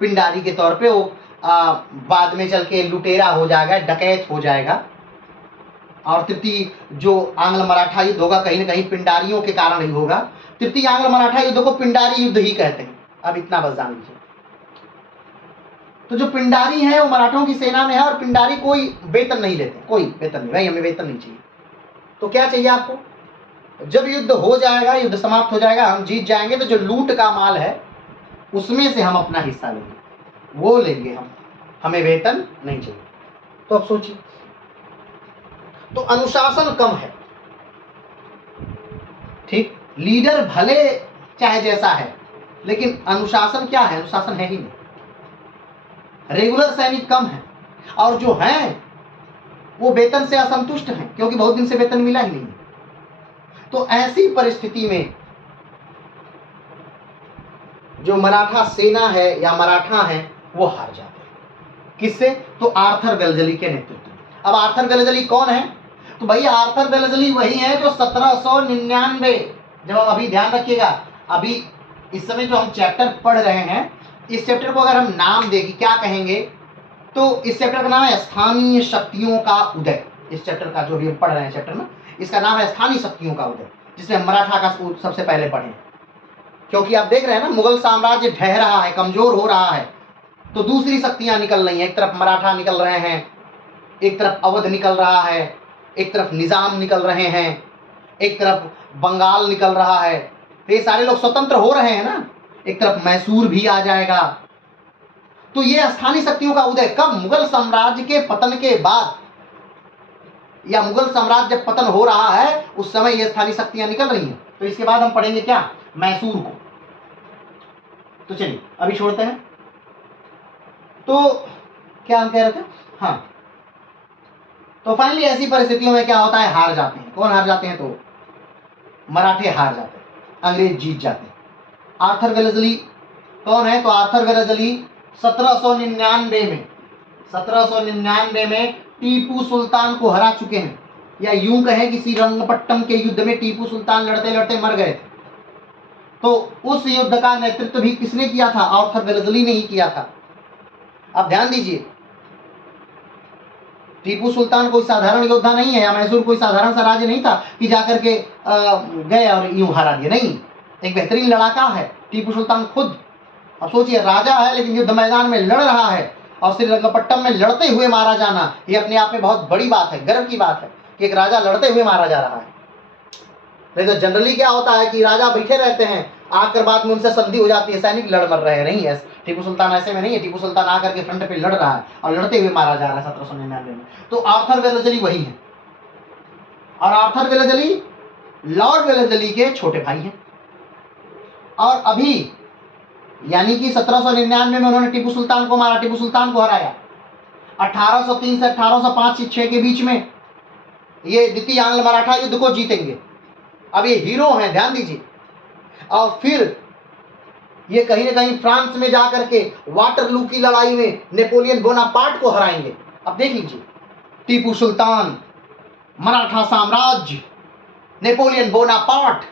पिंडारी के तौर पे वो बाद में चल के लुटेरा हो जाएगा, डकैत हो जाएगा। और तृतीय जो आंग्ल मराठा युद्ध होगा कहीं ना कहीं पिंडारियों के कारण ही होगा। तृतीय आंग्ल मराठा युद्ध को पिंडारी युद्ध ही कहते हैं। अब इतना बस जान लीजिए। तो जो पिंडारी है वो मराठों की सेना में है और पिंडारी कोई वेतन नहीं लेते, कोई वेतन नहीं। भाई हमें वेतन नहीं चाहिए। तो क्या चाहिए आपको? जब युद्ध हो जाएगा, युद्ध समाप्त हो जाएगा, हम जीत जाएंगे, तो जो लूट का माल है उसमें से हम अपना हिस्सा लेंगे, वो लेंगे हम, हमें वेतन नहीं चाहिए। तो अब सोचिए, तो अनुशासन कम है। ठीक, लीडर भले चाहे जैसा है, लेकिन अनुशासन क्या है? अनुशासन है ही नहीं। रेगुलर सैनिक कम है और जो हैं वो वेतन से असंतुष्ट हैं, क्योंकि बहुत दिन से वेतन मिला ही नहीं। तो ऐसी परिस्थिति में जो मराठा सेना है या मराठा हैं वो हार जाते हैं। किससे? तो आर्थर वेलेस्ली के नेतृत्व में। अब आर्थर वेलेस्ली कौन है? तो भाई आर्थर वेलेस्ली वही है जो 1799, जब हम अभी ध्यान रखिएगा, अभी इस समय जो हम चैप्टर पढ़ रहे हैं, इस चैप्टर को अगर हम नाम दें क्या कहेंगे, तो इस चैप्टर का नाम है स्थानीय शक्तियों का उदय। इस चैप्टर का जो भी हम पढ़ रहे हैं चैप्टर में, इसका नाम है स्थानीय शक्तियों का उदय, जिसमें मराठा का सबसे पहले पढ़े। क्योंकि आप देख रहे हैं ना, मुगल साम्राज्य ढह रहा है, कमजोर हो रहा है, तो दूसरी शक्तियां निकल रही हैं। एक तरफ मराठा निकल रहे हैं, एक तरफ अवध निकल रहा है, एक तरफ निजाम निकल रहे हैं, एक तरफ बंगाल निकल रहा है। तो ये सारे लोग स्वतंत्र हो रहे हैं ना। एक तरफ मैसूर भी आ जाएगा, तो ये स्थानीय शक्तियों का उदय कब? मुगल साम्राज्य के पतन के बाद, या मुगल साम्राज्य जब पतन हो रहा है उस समय ये स्थानीय शक्तियां निकल रही हैं। तो इसके बाद हम पढ़ेंगे क्या? मैसूर को। तो चलिए अभी छोड़ते हैं। तो क्या हम कह रहे थे? हाँ, तो फाइनली ऐसी परिस्थितियों में क्या होता है? हार जाते हैं। कौन हार जाते हैं? तो मराठे हार जाते हैं, अंग्रेज जीत जाते हैं। आर्थर वेलेस्ली कौन है? तो आर्थर वेलेस्ली 1799 में टीपू सुल्तान को हरा चुके हैं, या यूं कहें कि श्रीरंगपट्टम के युद्ध में टीपू सुल्तान लड़ते लड़ते मर गए थे। तो उस युद्ध का नेतृत्व भी किसने किया था? आर्थर वेलेस्ली ने ही किया था। अब ध्यान दीजिए, टीपू सुल्तान कोई साधारण योद्धा नहीं है, या मैसूर कोई साधारण सा राज्य नहीं था कि जाकर के गए और यूं हरा दिया। नहीं, एक बेहतरीन लड़ाका है टीपू सुल्तान खुद। अब सोचिए, राजा है लेकिन युद्ध मैदान में लड़ रहा है, और श्रीरंगपट्टम में लड़ते हुए मारा जाना, ये अपने आप में बहुत बड़ी बात है, गर्व की बात है कि एक राजा लड़ते हुए मारा जा रहा है। नहीं तो जनरली क्या होता है कि राजा बैठे रहते हैं, आकर बाद में उनसे संधि हो जाती है, सैनिक लड़ मर रहे हैं। नहीं है, टीपू सुल्तान ऐसे में नहीं है। टीपू सुल्तान आकर के फ्रंट पे लड़ रहा है और लड़ते हुए मारा जा रहा है 1799 में। तो आर्थर वेलेस्ली वही है, और आर्थर वेलेस्ली लॉर्ड वेलेस्ली के छोटे भाई हैं। और अभी यानी कि 1799 में उन्होंने टीपू सुल्तान को मारा, टीपू सुल्तान को हराया। 1803 से 1805-6 के बीच में ये द्वितीय आंग्ल मराठा युद्ध को जीतेंगे। अब ये हीरो हैं, ध्यान दीजिए। और फिर ये कहीं ना कहीं फ्रांस में जाकर के वाटरलू की लड़ाई में नेपोलियन बोनापार्ट को हराएंगे। अब देख लीजिए, टीपू सुल्तान, मराठा साम्राज्य, नेपोलियन बोनापार्ट,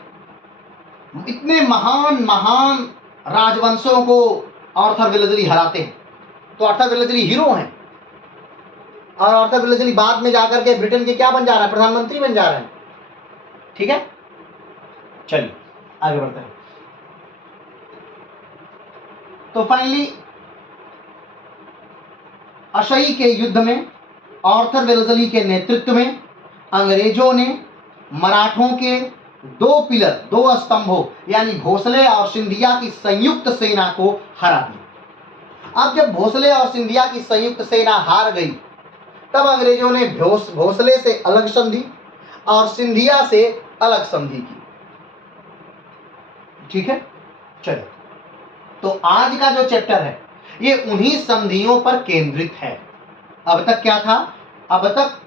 इतने महान महान राजवंशों को आर्थर वेलेस्ली हराते हैं। तो आर्थर वेलेस्ली हीरो हैं। और आर्थर वेलेस्ली बाद में जाकर के ब्रिटेन के क्या बन जा रहा है? प्रधानमंत्री बन जा रहे हैं। ठीक है, चलिए आगे बढ़ते हैं। तो फाइनली अशई के युद्ध में आर्थर वेलेस्ली के नेतृत्व में अंग्रेजों ने मराठों के दो पिलर, दो स्तंभों यानी भोसले और सिंधिया की संयुक्त सेना को हरा दिया। अब जब भोसले और सिंधिया की संयुक्त सेना हार गई, तब अंग्रेजों ने भोसले से अलग संधि और सिंधिया से अलग संधि की। ठीक है, चलिए। तो आज का जो चैप्टर है ये उन्हीं संधियों पर केंद्रित है। अब तक क्या था? अब तक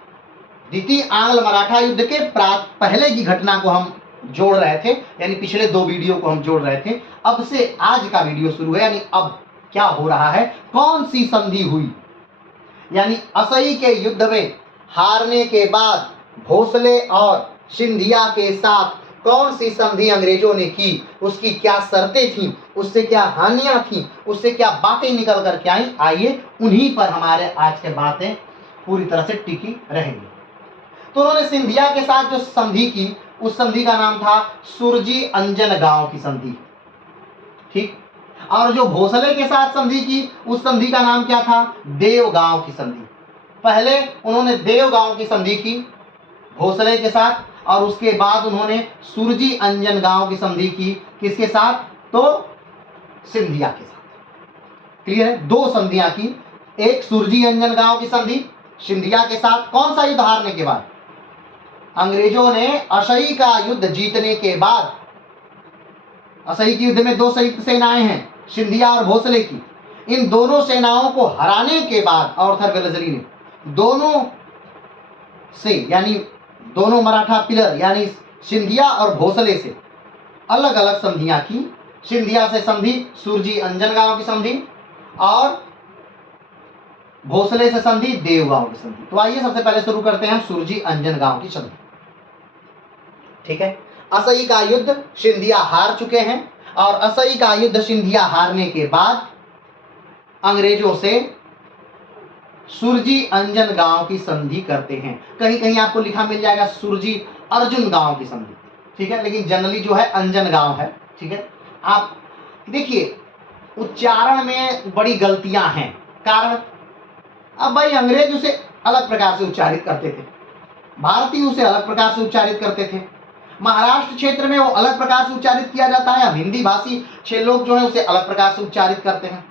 द्वितीय आंग्ल मराठा युद्ध के पहले की घटना को हम जोड़ रहे थे, यानी पिछले 2 वीडियो को हम जोड़ रहे थे। अब से आज का वीडियो शुरू है, यानी अब क्या हो रहा है, कौन सी संधि हुई, यानी असई के युद्ध में हारने के बाद भोसले और सिंधिया के साथ कौन सी संधि अंग्रेजों ने की, उसकी क्या शर्तें थीं, उससे क्या हानियां थीं, उससे क्या बातें निकल कर के आई, आइए उन्हीं पर हमारे आज के बातें पूरी तरह से टिकी रहेंगी। तो उन्होंने सिंधिया के साथ जो संधि की, उस संधि का नाम था सुरजी अंजन गांव की संधि। ठीक, और जो भोसले के साथ संधि की, उस संधि का नाम क्या था? देवगांव की संधि। पहले उन्होंने देवगांव की संधि की भोसले के साथ, और उसके बाद उन्होंने सुरजी अंजन गांव की संधि की। किसके साथ? तो सिंधिया के साथ। क्लियर है? 2 संधियां की, एक सुरजी अंजन गांव की संधि सिंधिया के साथ। कौन सा युद्ध हारने के बाद? अंग्रेजों ने असई का युद्ध जीतने के बाद, असई के युद्ध में 2 संयुक्त सेनाएं हैं, सिंधिया और भोसले की। इन दोनों सेनाओं को हराने के बाद आर्थर वेलेस्ली ने दोनों से, यानी दोनों मराठा पिलर यानी सिंधिया और भोसले से अलग अलग संधियां की। सिंधिया से संधि सुरजी अंजन गांव की संधि, और भोसले से संधि देवगांव की संधि। तो आइए सबसे पहले शुरू करते हैं हम सुरजी अंजन गांव की संधि। ठीक है, असई का युद्ध सिंधिया हार चुके हैं, और असई का युद्ध सिंधिया हारने के बाद अंग्रेजों से सुरजी अंजन गांव की संधि करते हैं। कहीं कहीं आपको लिखा मिल जाएगा सुरजी अर्जुन गांव की संधि। ठीक है, लेकिन जनरली जो है अंजन गांव है। ठीक है, आप देखिए उच्चारण में बड़ी गलतियां हैं। कारण, अब भाई अंग्रेज उसे अलग प्रकार से उच्चारित करते थे, भारतीय उसे अलग प्रकार से उच्चारित करते थे, महाराष्ट्र क्षेत्र में वो अलग प्रकार से उच्चारित किया जाता है, अब हिंदी भाषी लोग जो है उसे अलग प्रकार से उच्चारित करते हैं।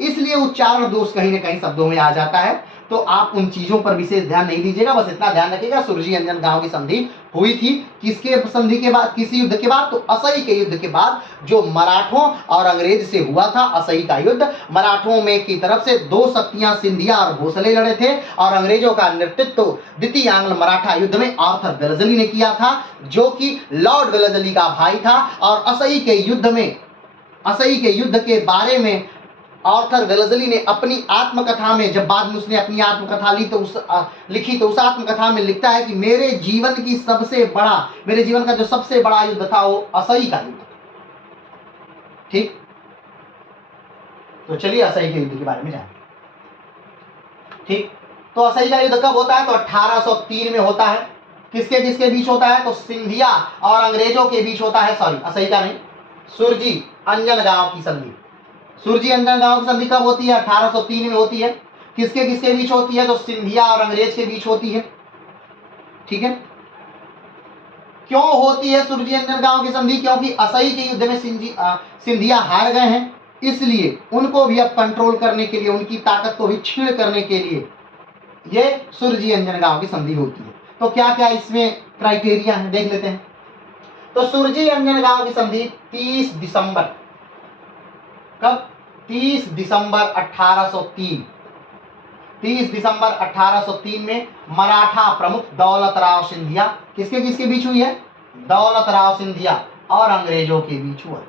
इसलिए उच्चारण दोष कहीं ना कहीं शब्दों में आ जाता है, तो आप उन चीजों पर विशेष ध्यान नहीं दीजिएगा। बस इतना ध्यान रखिएगा, सुरजी अंजन गांव की संधि हुई थी किसके संधि के बाद, किसी युद्ध के बाद, तो असई के युद्ध के बाद, जो मराठों और अंग्रेज से हुआ था। असई का युद्ध, मराठों में की तरफ से दो शक्तियां सिंधिया और भोसले लड़े थे, और अंग्रेजों का नेतृत्व द्वितीय आंग्ल मराठा युद्ध में आर्थर वेलेस्ली ने किया था, जो कि लॉर्ड वेलेस्ली का भाई था। और असई के युद्ध के बारे में आर्थर वेलेस्ली ने अपनी आत्मकथा में, जब बाद में उसने अपनी आत्मकथा लिखी तो उस आत्मकथा में लिखता है कि मेरे जीवन का जो सबसे बड़ा युद्ध था वो असई का युद्ध। ठीक, तो चलिए असई के युद्ध के बारे में जानें। ठीक, तो असई का युद्ध कब होता है, तो 1803 में होता है। किसके किसके बीच होता है, तो सिंधिया और अंग्रेजों के बीच होता है। सॉरी, असई का नहीं, सुरजी अंजन गांव की संधि। सुरजी अंजन गांव की संधि कब होती है, 1803 में होती है। किसके किसके बीच होती है, तो सिंधिया और अंग्रेज के बीच होती है। ठीक है, क्यों होती है सुरजी अंजन गांव की संधि, क्योंकि असई के युद्ध में सिंधिया हार गए हैं, इसलिए उनको भी अब कंट्रोल करने के लिए, उनकी ताकत को भी छीण करने के लिए ये सुरजी अंजन गांव की संधि होती है। तो क्या क्या इसमें क्राइटेरिया है देख लेते हैं। तो सुरजी अंजन गांव की संधि 30 दिसंबर, कब, 30 दिसंबर 1803, 30 दिसंबर 1803 में मराठा प्रमुख दौलत राव सिंधिया, किसके किसके बीच हुई है, दौलत राव सिंधिया और अंग्रेजों के बीच हुआ।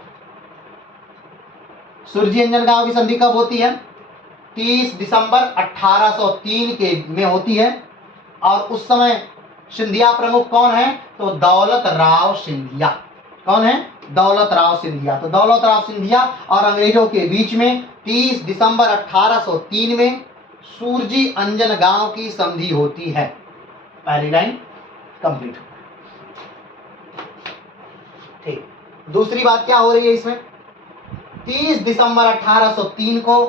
सुरजी अंजन गांव की संधि कब होती है, 30 दिसंबर 1803 के में होती है। और उस समय सिंधिया प्रमुख कौन है, तो दौलत राव सिंधिया। कौन है, दौलत राव सिंधिया। तो दौलत राव सिंधिया और अंग्रेजों के बीच में 30 दिसंबर 1803 में सुरजी अंजन गांव की संधि होती है। पहली लाइन कंप्लीट। ठीक, दूसरी बात क्या हो रही है इसमें, 30 दिसंबर 1803 को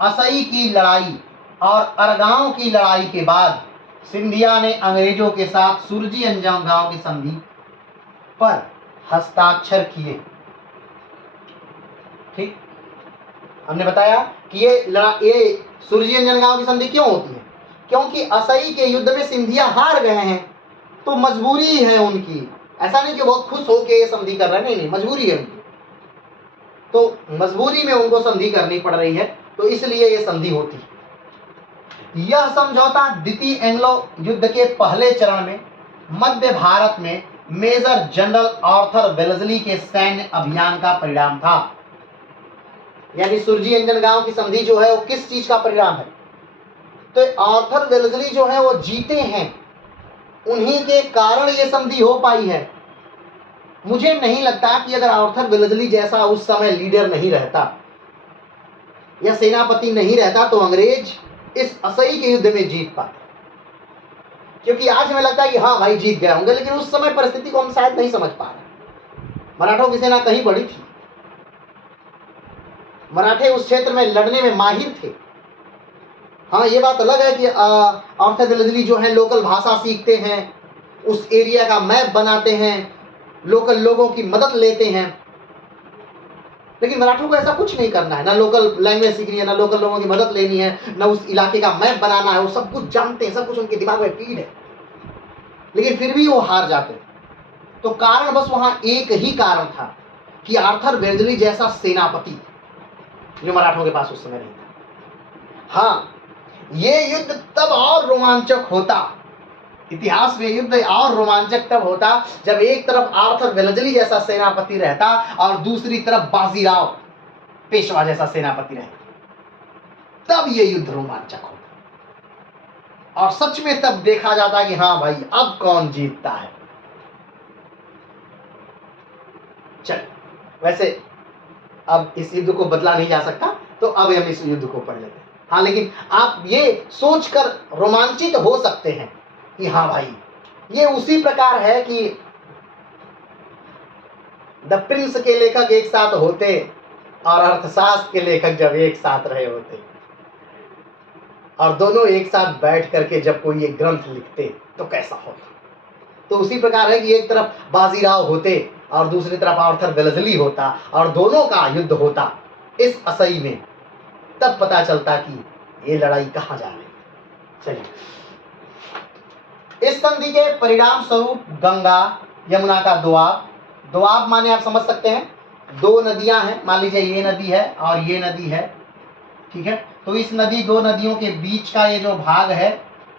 असई की लड़ाई और अरगांव की लड़ाई के बाद सिंधिया ने अंग्रेजों के साथ सुरजी अंजन गांव की संधि पर हस्ताक्षर किए। ठीक, हमने बताया कि ये सुरजी अंजन गांव की संधि क्यों होती है, क्योंकि असई के युद्ध में सिंधिया हार गए हैं, तो मजबूरी है उनकी। ऐसा नहीं कि बहुत खुश होके ये संधि कर रहे हैं, नहीं, मजबूरी है उनकी, तो मजबूरी में उनको संधि करनी पड़ रही है, तो इसलिए ये संधि होती है। यह समझौता द्वितीय एंग्लो युद्ध के पहले चरण में मध्य भारत में मेजर जनरल आर्थर वेलेस्ली के सैन्य अभियान का परिणाम था। यानी सुरजी अंजन गांव की संधि जो है वो किस चीज का परिणाम है, तो आर्थर वेलेस्ली जो है वो जीते हैं, उन्हीं के कारण ये संधि हो पाई है। मुझे नहीं लगता कि अगर आर्थर वेलेस्ली जैसा उस समय लीडर नहीं रहता या सेनापति नहीं रहता तो अंग्रेज इस असई के युद्ध में जीत पाते। क्योंकि आज हमें लगता है कि हाँ भाई जीत गए होंगे, लेकिन उस समय परिस्थिति को हम शायद नहीं समझ पा रहे। मराठों की सेना कहीं बड़ी थी, मराठे उस क्षेत्र में लड़ने में माहिर थे। हाँ, ये बात अलग है कि आर्थर वेलेस्ली जो है लोकल भाषा सीखते हैं, उस एरिया का मैप बनाते हैं, लोकल लोगों की मदद लेते हैं, लेकिन मराठों को ऐसा कुछ नहीं करना है, ना लोकल लैंग्वेज सीखनी है, ना लोकल लोगों की मदद लेनी है, ना उस इलाके का मैप बनाना है। वो सब कुछ जानते हैं, सब कुछ उनके दिमाग में फीड है, लेकिन फिर भी वो हार जाते हैं। तो कारण बस वहां एक ही कारण था कि आर्थर वेलेस्ली जैसा सेनापति जो मराठों के पास उस समय नहीं था। हाँ, ये युद्ध तब और रोमांचक होता, इतिहास में युद्ध और रोमांचक तब होता जब एक तरफ आर्थर वेलेस्ली जैसा सेनापति रहता और दूसरी तरफ बाजीराव पेशवा जैसा सेनापति रहता, तब ये युद्ध रोमांचक होता और सच में तब देखा जाता कि हाँ भाई अब कौन जीतता है। चल, वैसे अब इस युद्ध को बदला नहीं जा सकता, तो अब हम इस युद्ध को पढ़ लेते हैं। हाँ, लेकिन आप ये सोचकर रोमांचित हो सकते हैं कि हाँ भाई ये उसी प्रकार है कि द प्रिंस के लेखक एक साथ होते और अर्थशास्त्र के लेखक जब एक साथ रहे होते और दोनों एक साथ बैठ करके जब कोई एक ग्रंथ लिखते तो कैसा होता। तो उसी प्रकार है कि एक तरफ बाजीराव होते और दूसरी तरफ आर्थर वेलेस्ली होता और दोनों का युद्ध होता इस असई में। तब पता चलता कि ये लड़ाई कहाँ जा रही है। चलिए, इस संधि के परिणाम स्वरूप गंगा यमुना का दोआब, दोआब माने आप समझ सकते हैं, दो नदियां हैं, मान लीजिए ये नदी है और ये नदी है, ठीक है, तो इस नदी, दो नदियों के बीच का ये जो भाग है,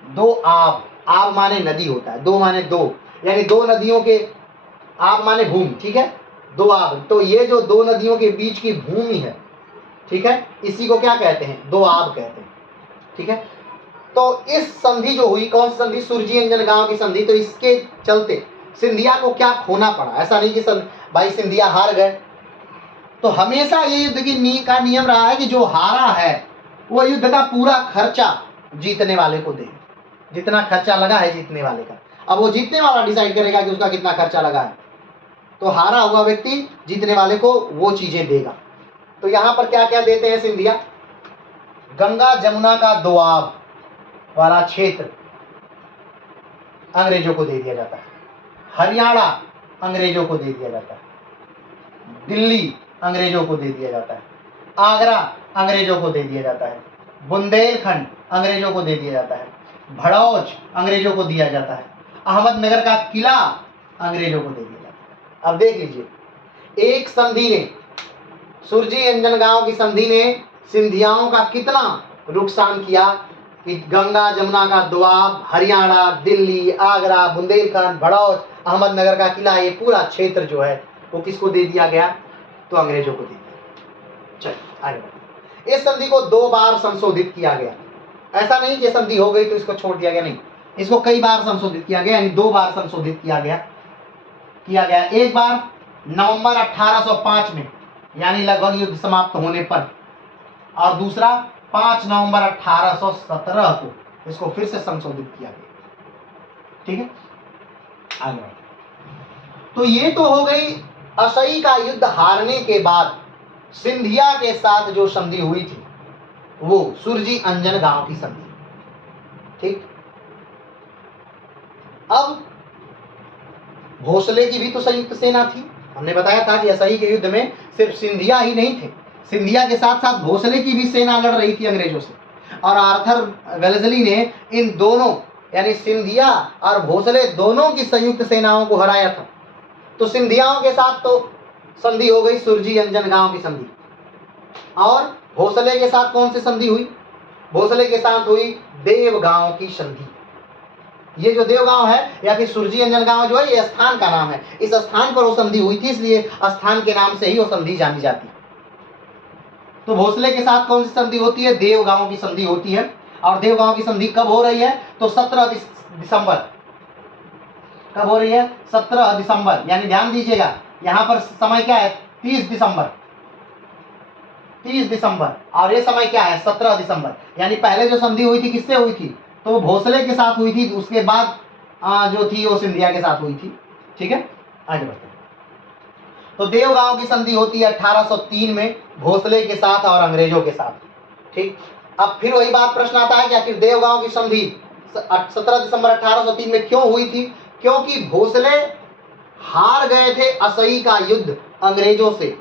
दो आब, आब माने नदी होता है, दो माने दो, यानी दो नदियों के, आब माने भूमि, ठीक है, दो आब, तो ये जो दो नदियों के बीच की भूमि है, ठीक है, इसी को क्या कहते हैं, दो आब कहते हैं, ठीक है। तो इस संधि जो हुई, कौन सी संधि, सुरजी अंजन गांव की संधि, तो इसके चलते सिंधिया को क्या खोना पड़ा, ऐसा नहीं कि भाई सिंधिया हार गए, तो हमेशा ये युद्ध की का नियम रहा है कि जो हारा है वो युद्ध का पूरा खर्चा जीतने वाले को दे, जितना खर्चा लगा है जीतने वाले का, अब वो जीतने वाला डिसाइड करेगा कि उसका कितना खर्चा लगा है, तो हारा हुआ व्यक्ति जीतने वाले को वो चीजें देगा। तो यहाँ पर क्या क्या देते हैं सिंधिया, गंगा जमुना का दोआब वाला क्षेत्र अंग्रेजों को दे दिया जाता है, हरियाणा अंग्रेजों को दे दिया जाता है, दिल्ली अंग्रेजों को दे दिया जाता है, आगरा अंग्रेजों को दे दिया जाता है, बुंदेलखंड अंग्रेजों को दे दिया जाता है, भड़ौच अंग्रेजों को दिया जाता है, अहमदनगर का किला अंग्रेजों को दे दिया जाता है। अब देख लीजिए, एक संधि ने, सुरजी अंजन गांव की संधि ने सिंधियाओं का कितना नुकसान किया कि गंगा जमुना का दोआब, हरियाणा, दिल्ली, आगरा, बुंदेलखंड, भड़ौच, अहमदनगर का किला, ये पूरा क्षेत्र जो है वो किसको दे दिया गया, तो अंग्रेजों को दे दिया। चलिए आगे बढ़ते। इस संधि को 2 बार संशोधित किया गया, ऐसा नहीं कि संधि हो गई तो इसको छोड़ दिया गया, नहीं, इसको कई बार संशोधित किया गया, यानी 2 बार संशोधित किया गया। एक बार नवंबर 1805 में, यानी लगभग युद्ध समाप्त होने पर, और दूसरा 5 नवंबर 1817 को इसको फिर से संशोधित किया गया, ठीक है। आगे तो ये तो हो गई असई का युद्ध हारने के बाद सिंधिया के साथ जो संधि हुई थी, वो सुरजी अंजन गांव की संधि, ठीक। अब भोसले की भी तो संयुक्त सेना थी, हमने बताया था कि असई के युद्ध में सिर्फ सिंधिया ही नहीं थे, सिंधिया के साथ साथ भोसले की भी सेना लड़ रही थी अंग्रेजों से, और आर्थर वेलेस्ली ने इन दोनों, यानी सिंधिया और भोसले दोनों की संयुक्त सेनाओं को हराया था। तो सिंधियाओं के साथ तो संधि हो गई सुरजी अंजन गांव की संधि, और भोसले के साथ कौन सी संधि हुई, भोसले के साथ हुई देवगांव की संधि। ये जो देवगांव है या फिर सुरजी अंजन गांव जो है, ये स्थान का नाम है, इस स्थान पर वो संधि हुई थी, इसलिए स्थान के नाम से ही वो संधि जानी जाती है। तो भोसले के साथ कौन सी संधि होती है, देवगांव की संधि होती है। और देवगांव की संधि कब हो रही है, तो 17 दिसंबर, कब हो रही है, 17 दिसंबर, यानी ध्यान दीजिएगा यहाँ पर समय क्या है, 30 दिसंबर, 30 दिसंबर, और ये समय क्या है, 17 दिसंबर, यानी पहले जो संधि हुई थी किससे हुई थी, तो भोसले के साथ हुई थी, उसके बाद जो थी वो सिंधिया के साथ हुई थी, ठीक है। आगे बढ़ते हैं। तो देवगांव की संधि होती है 1803 में भोसले के साथ और अंग्रेजों के साथ, ठीक। अब फिर वही बात, प्रश्न आता है कि आखिर देवगांव की संधि 17 दिसंबर 1803 में क्यों हुई थी, क्योंकि भोसले हार गए थे असई का युद्ध अंग्रेजों से।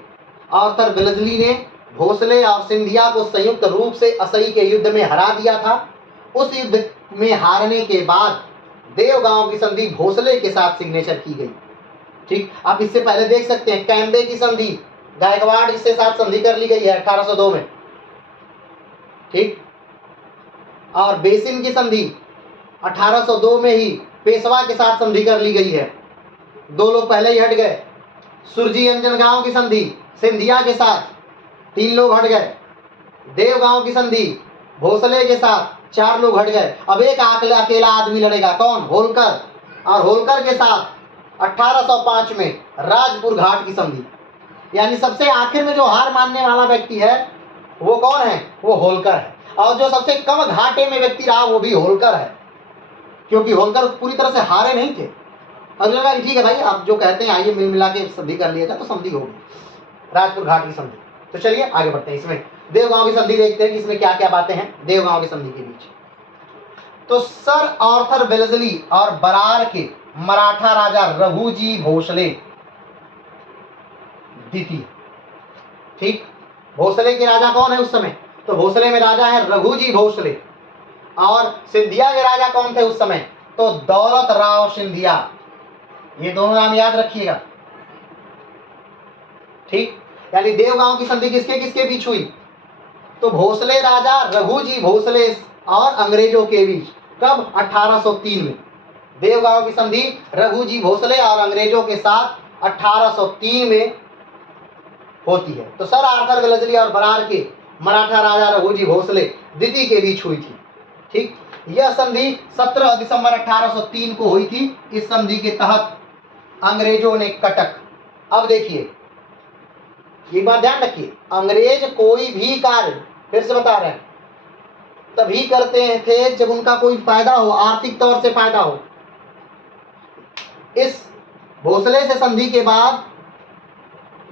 आर्थर वेलेस्ली ने भोसले और सिंधिया को संयुक्त रूप से असई के युद्ध में हरा दिया था। उस युद्ध में हारने के बाद देवगांव की संधि भोसले के साथ सिग्नेचर की गई, ठीक। आप इससे पहले देख सकते हैं कैम्बे की संधि गायकवाड़ इसके साथ संधि कर ली गई है 1802 में, ठीक। और बेसिन की संधि 1802 में ही पेशवा के साथ संधि कर ली गई है, 2 लोग पहले ही हट गए। सुरजी अंजन गांव की संधि सिंधिया के साथ 3 लोग हट गए। देवगांव की संधि भोसले के साथ 4 लोग हट गए। अब एक अकेला आदमी लड़ेगा, कौन, होलकर, और होलकर के साथ 1805 में राजपुर घाट की संधि, यानी सबसे आखिर में जो हार मानने वाला व्यक्ति है वो कौन है, वो होलकर है। और जो सबसे कम घाटे में व्यक्ति रहा वो भी होलकर है, क्योंकि होलकर पूरी तरह से हारे नहीं थे। और लगा कि ठीक है भाई, आप जो कहते हैं आइए मिल मिला के संधि कर लिया था, तो संधि होगी राजपुर घाट की संधि। तो चलिए आगे बढ़ते हैं, इसमें देवगांव की संधि देखते हैं कि इसमें क्या क्या बातें हैं देवगांव की संधि के बीच। तो सर आर्थर वेलेस्ली और बरार के मराठा राजा रघुजी भोसले द्वितीय, ठीक। भोसले के राजा कौन है उस समय, तो भोसले में राजा है रघुजी भोसले। और सिंधिया के राजा कौन थे उस समय? तो दौलत राव सिंधिया। ये दोनों नाम याद रखिएगा, ठीक। यानी देवगांव की संधि किसके किसके बीच हुई? तो भोसले राजा रघुजी भोसले और अंग्रेजों के बीच। कब? 1803 में। देवगांव की संधि रघुजी भोसले और अंग्रेजों के साथ 1803 में होती है। तो सर आर्थर वेलेस्ली और बरार के मराठा राजा रघुजी भोसले द्वितीय के बीच हुई थी, ठीक। यह संधि 17 दिसंबर 1803 को हुई थी। इस संधि के तहत अंग्रेजों ने कटक, अब देखिए ये बात ध्यान रखिए, अंग्रेज कोई भी कार्य, फिर से बता रहे हैं, तभी करते थे जब उनका कोई फायदा हो, आर्थिक तौर से फायदा हो। इस भोसले से संधि के बाद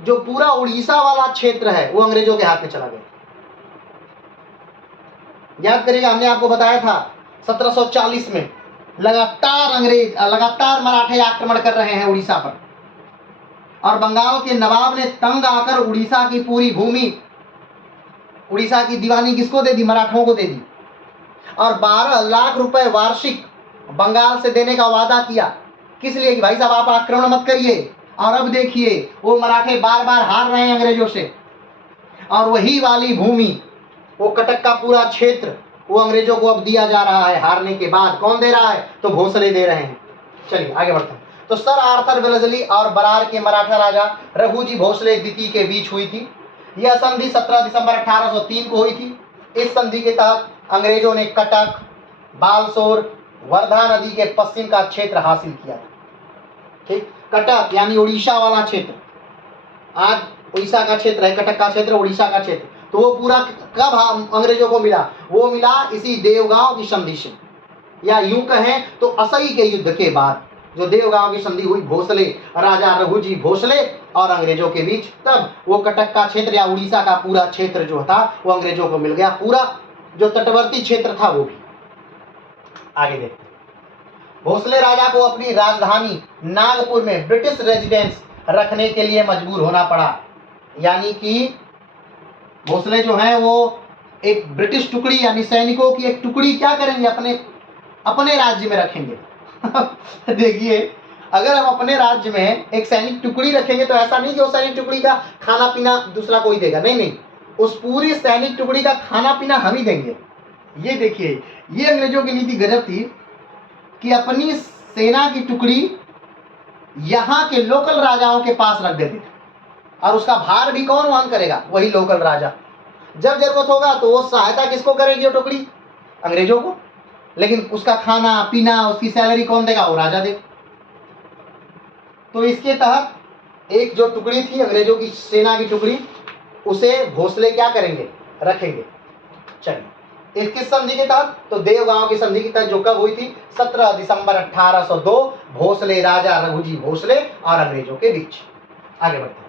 जो पूरा उड़ीसा वाला क्षेत्र है वो अंग्रेजों के हाथ में चला गया। याद करिएगा, हमने आपको बताया था 1740 में लगातार मराठे आक्रमण कर रहे हैं उड़ीसा पर, और बंगाल के नवाब ने तंग आकर उड़ीसा की पूरी भूमि, उड़ीसा की दीवानी किसको दे दी? मराठों को दे दी। और 12 लाख रुपए वार्षिक बंगाल से देने का वादा किया। किस लिए? कि भाई साहब आप आक्रमण मत करिए। और अब देखिए वो मराठे बार बार हार रहे हैं अंग्रेजों से, और वही वाली भूमि, वो कटक का पूरा क्षेत्र वो अंग्रेजों को अब दिया जा रहा है हारने के बाद। कौन दे रहा है? तो भोसले दे रहे हैं। चलिए आगे बढ़ते हैं। तो सर आर्थर वेलेस्ली और बरार के मराठा राजा रघुजी भोसले द्वितीय के बीच हुई थी। यह संधि 17 दिसंबर 1803 को हुई थी। इस संधि के तहत अंग्रेजों ने कटक, बालसोर, वर्धा नदी के पश्चिम का क्षेत्र हासिल किया, ठीक। कटक यानी उड़ीसा वाला क्षेत्र, आज उड़ीसा का क्षेत्र है, कटक का क्षेत्र उड़ीसा का क्षेत्र। तो वो पूरा कब हम अंग्रेजों को मिला? वो मिला इसी देवगांव की संधि से, या यूं कहें तो असई के युद्ध के बाद जो देवगांव की संधि हुई भोसले राजा रघुजी भोसले और अंग्रेजों के बीच, तब वो कटक का क्षेत्र या उड़ीसा का पूरा क्षेत्र जो था वो अंग्रेजों को मिल गया, पूरा जो तटवर्ती क्षेत्र था वो भी। आगे देखते हैं। भोसले राजा को अपनी राजधानी नागपुर में ब्रिटिश रेजिडेंस रखने के लिए मजबूर होना पड़ा। यानी कि भोसले जो है वो एक ब्रिटिश टुकड़ी यानी सैनिकों की एक टुकड़ी क्या करेंगे? अपने राज्य में रखेंगे। देखिए, अगर हम अपने राज्य में एक सैनिक टुकड़ी रखेंगे तो ऐसा नहीं कि उस सैनिक टुकड़ी का खाना पीना दूसरा कोई देगा, नहीं नहीं, उस पूरी सैनिक टुकड़ी का खाना पीना हम ही देंगे। ये देखिए, ये अंग्रेजों की नीति गजब थी कि अपनी सेना की टुकड़ी यहाँ के लोकल राजाओं के पास रख देते थे, और उसका भार भी कौन वहन करेगा? वही लोकल राजा। जब जरूरत होगा तो वो सहायता किसको करेगी? वो टुकड़ी अंग्रेजों को, लेकिन उसका खाना पीना, उसकी सैलरी कौन देगा? वो राजा देगा। तो इसके तहत एक जो टुकड़ी थी अंग्रेजों की सेना की टुकड़ी, उसे भोसले क्या करेंगे? रखेंगे। चलिए, इस किस संधि के तहत? तो देवगांव की संधि के तहत, जो कब हुई थी? 17 दिसंबर 1802 भोसले राजा रघुजी भोसले और अंग्रेजों के बीच। आगे बढ़ते हैं।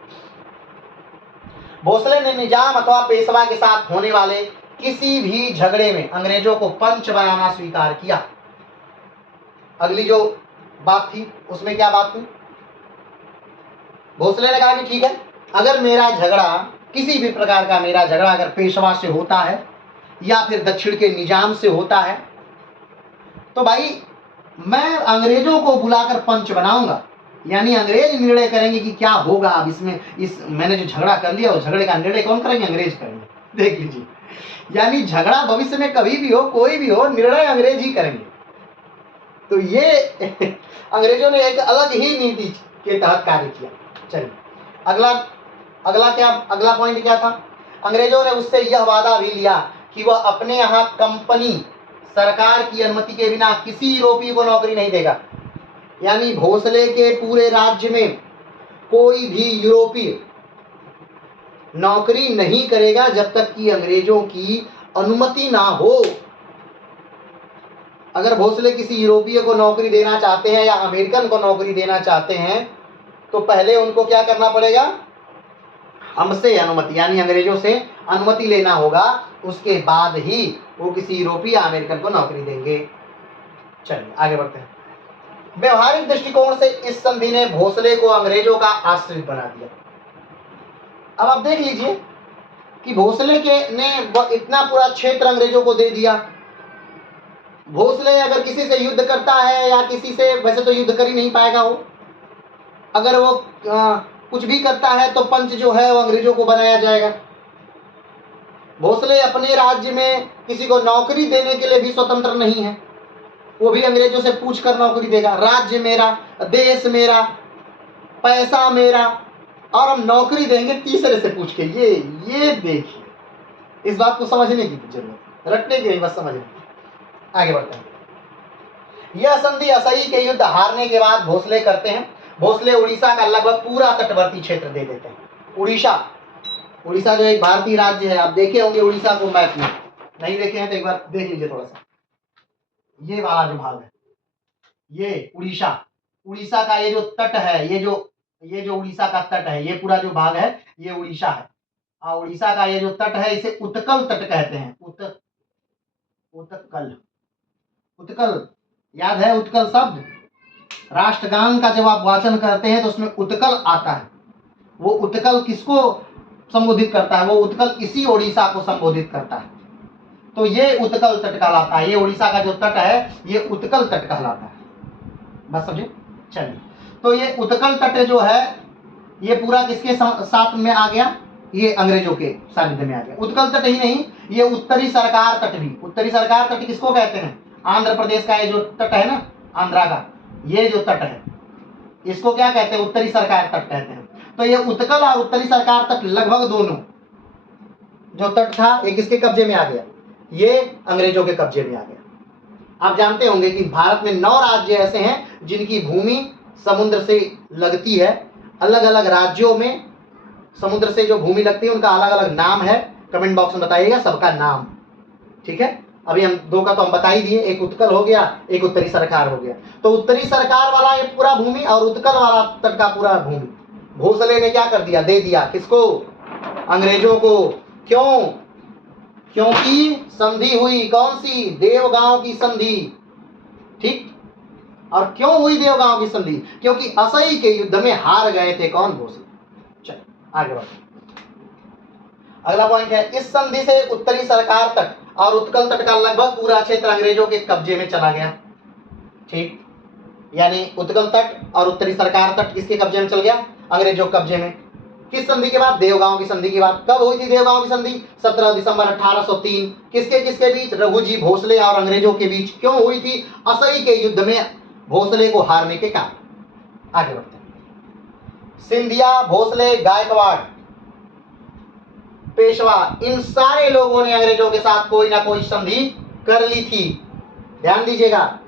भोसले ने निजाम अथवा पेशवा के साथ होने वाले किसी भी झगड़े में अंग्रेजों को पंच बनाना स्वीकार किया। अगली जो बात थी उसमें क्या बात थी? भोसले ने कहा कि ठीक है, अगर मेरा झगड़ा, किसी भी प्रकार का मेरा झगड़ा अगर पेशवा से होता है या फिर दक्षिण के निजाम से होता है, तो भाई मैं अंग्रेजों को बुलाकर पंच बनाऊंगा। यानी अंग्रेज निर्णय करेंगे कि क्या होगा अब इसमें, इस मैंने जो झगड़ा कर लिया, उस झगड़े का निर्णय कौन करेंगे? अंग्रेज करेंगे। देख लीजिए, यानी झगड़ा भविष्य में कभी भी हो, कोई भी हो, निर्णय अंग्रेज ही करेंगे। तो ये अंग्रेजों ने एक अलग ही नीति के तहत कार्य किया। चलिए अगला पॉइंट क्या था? अंग्रेजों ने उससे यह वादा भी लिया कि वह अपने यहाँ कंपनी सरकार की अनुमति के बिना किसी यूरोपीय को नौकरी नहीं देगा। यानी भोसले के पूरे राज्य में कोई भी यूरोपीय नौकरी नहीं करेगा जब तक कि अंग्रेजों की अनुमति ना हो। अगर भोसले किसी यूरोपीय को नौकरी देना चाहते हैं या अमेरिकन को नौकरी देना चाहते हैं तो पहले उनको क्या करना पड़ेगा? हमसे अनुमति, यानी अंग्रेजों से अनुमति लेना होगा, उसके बाद ही वो किसी यूरोपीय या अमेरिकन को नौकरी देंगे। चलिए आगे बढ़ते हैं। व्यवहारिक दृष्टिकोण से इस संधि ने भोसले को अंग्रेजों का आश्रित बना दिया। अब आप देख लीजिए कि भोसले के ने इतना पूरा क्षेत्र अंग्रेजों को दे दिया। भोसले अगर किसी से युद्ध करता है या किसी से, वैसे तो युद्ध कर ही नहीं पाएगा वो, अगर वो कुछ भी करता है तो पंच जो है वो अंग्रेजों को बनाया जाएगा। भोसले अपने राज्य में किसी को नौकरी देने के लिए भी स्वतंत्र नहीं है, वो भी अंग्रेजों से पूछ कर नौकरी देगा। राज्य मेरा, देश मेरा, पैसा मेरा, और हम नौकरी देंगे तीसरे से पूछ के। ये देखिए, इस बात को समझने की जरूरत, रटने की नहीं, बस समझने की। आगे बढ़ते हैं। यह संधि असई के युद्ध हारने के बाद भोसले करते हैं। भोसले उड़ीसा का लगभग पूरा तटवर्ती क्षेत्र दे देते हैं। उड़ीसा जो एक भारतीय राज्य है, आप देखे होंगे उड़ीसा को मैप में, नहीं देखे हैं तो एक बार देख लीजिए थोड़ा सा। ये वाला जो भाग है, ये उड़ीसा का ये जो तट है, ये जो उड़ीसा का तट है, ये पूरा जो भाग है ये उड़ीसा है। और उड़ीसा का ये जो तट है इसे उत्कल तट कहते हैं। उत्कल याद है? उत्कल शब्द राष्ट्रगान का जब आप वाचन करते हैं तो उसमें उत्कल आता है। वो उत्कल किसको संबोधित करता है? वो उत्कल इसी उड़ीसा को संबोधित करता है। तो ये उत्कल तट कहलाता है। ये उड़ीसा का जो तट है ये उत्कल तट कहलाता है। बस समझे? चलिए, तो ये उत्कल तट जो है ये पूरा किसके साथ में आ गया? ये अंग्रेजों के सानिध्य में आ गया। उत्कल तट ही नहीं, ये उत्तरी सरकार तट भी। उत्तरी सरकार तट किसको कहते हैं? आंध्र प्रदेश का ये जो तट है ना, आंध्रा का ये जो तट है, इसको क्या कहते हैं? उत्तरी सरकार तट कहते हैं। तो ये उत्कल और उत्तरी सरकार तट लगभग दोनों जो तट था ये किसके कब्जे में आ गया? ये अंग्रेजों के कब्जे में आ गया। आप जानते होंगे कि भारत में 9 राज्य ऐसे हैं जिनकी भूमि समुद्र से लगती है। अलग अलग राज्यों में समुद्र से जो भूमि लगती है उनका अलग अलग नाम है। कमेंट बॉक्स में बताइएगा सबका नाम, ठीक है? अभी हम 2 का तो हम बता ही दिए, एक उत्कल हो गया, एक उत्तरी सरकार हो गया। तो उत्तरी सरकार वाला ये पूरा भूमि और उत्कल वाला तट का पूरा भूमि भोसले ने क्या कर दिया? दे दिया। किसको? अंग्रेजों को। क्यों? क्योंकि संधि हुई। कौन सी? देवगांव की संधि। ठीक। और क्यों हुई देवगांव की संधि? क्योंकि असई के युद्ध में हार गए थे। कौन? भोसले। चल आगे बढ़ते। अगला पॉइंट है, इस संधि से उत्तरी सरकार तट और उत्कल तट का लगभग पूरा क्षेत्र अंग्रेजों के कब्जे में चला गया। ठीक, यानी उत्कल तट और उत्तरी सरकार तट किसके कब्जे में चल गया? अंग्रेजों के कब्जे में। किस संधि के बाद? देवगांव की संधि की बात। कब हुई थी देवगांव की संधि? 17 दिसंबर 1803। किसके किसके बीच? रघुजी भोसले और अंग्रेजों के बीच। क्यों हुई थी? असई के युद्ध में भोसले को हारने के कारण। आगे बढ़ते हैं। सिंधिया, भोसले, गायकवाड़, पेशवा, इन सारे लोगों ने अंग्रेजों के साथ कोई ना कोई संधि कर ली थी। ध्यान दीजिएगा।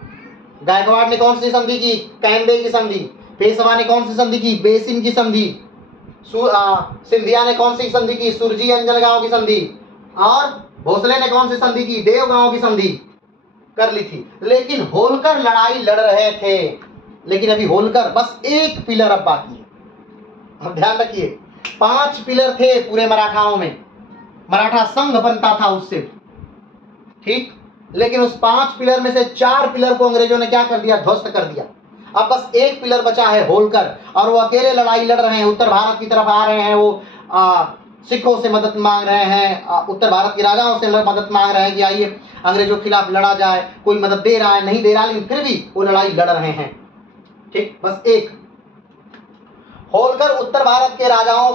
गायकवाड़ ने कौन सी संधि की? कैम्बे की संधि। पेशवा ने कौन सी संधि की? बेसिन की संधि। सिंधिया ने कौन सी संधि की? सुरजी अंजनगांव की संधि। और भोसले ने कौन सी संधि की? देवगांव की संधि कर ली थी। लेकिन होलकर लड़ाई लड़ रहे थे। लेकिन अभी होलकर बस एक पिलर अब बाकी है। अब ध्यान रखिए, 5 पिलर थे पूरे मराठाओं में। मराठा संघ बनता था उससे, ठीक। लेकिन उस 5 पिलर में से 4 पिलर को अंग्रेजों ने क्या कर दिया? ध्वस्त कर दिया। अब बस एक पिलर बचा है, होलकर, और वो अकेले लड़ाई लड़ रहे हैं। उत्तर भारत की तरफ आ रहे हैं, वो सिखों से मदद मांग रहे हैं, उत्तर भारत के राजाओं से मदद मांग रहे हैं कि आइए अंग्रेजों के खिलाफ लड़ा जाए। कोई मदद दे रहा है, नहीं दे रहा, लेकिन फिर भी वो लड़ाई लड़ रहे हैं, ठीक। बस एक होलकर उत्तर भारत के राजाओं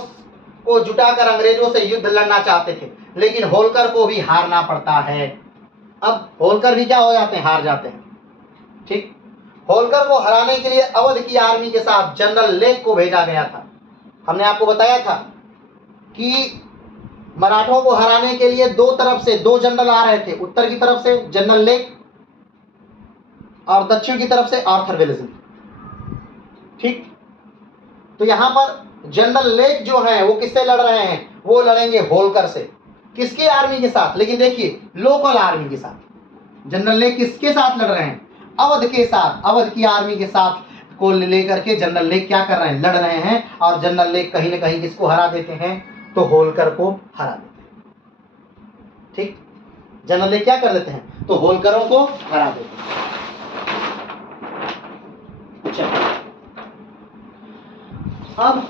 को जुटाकर अंग्रेजों से युद्ध लड़ना चाहते थे, लेकिन होलकर को भी हारना पड़ता है। अब होलकर भी क्या हो जाते हैं? हार जाते हैं, ठीक। होलकर को हराने के लिए अवध की आर्मी के साथ जनरल लेक को भेजा गया था। हमने आपको बताया था कि मराठों को हराने के लिए 2 तरफ से 2 जनरल आ रहे थे। उत्तर की तरफ से जनरल लेक और दक्षिण की तरफ से आर्थर वेलेस्ली, ठीक। तो यहां पर जनरल लेक जो है वो किससे लड़ रहे हैं? वो लड़ेंगे होलकर से। किसकी आर्मी के साथ? लेकिन देखिए, लोकल आर्मी के साथ। जनरल लेक किसके साथ लड़ रहे हैं? अवध के साथ। अवध की आर्मी के साथ को लेकर के जनरल लेक क्या कर रहे हैं? लड़ रहे हैं। और जनरल लेक कहीं ना कहीं किसको हरा देते हैं? तो होलकर को हरा देते हैं, ठीक। जनरल लेक क्या कर देते हैं? तो होलकरों को हरा देते हैं। अब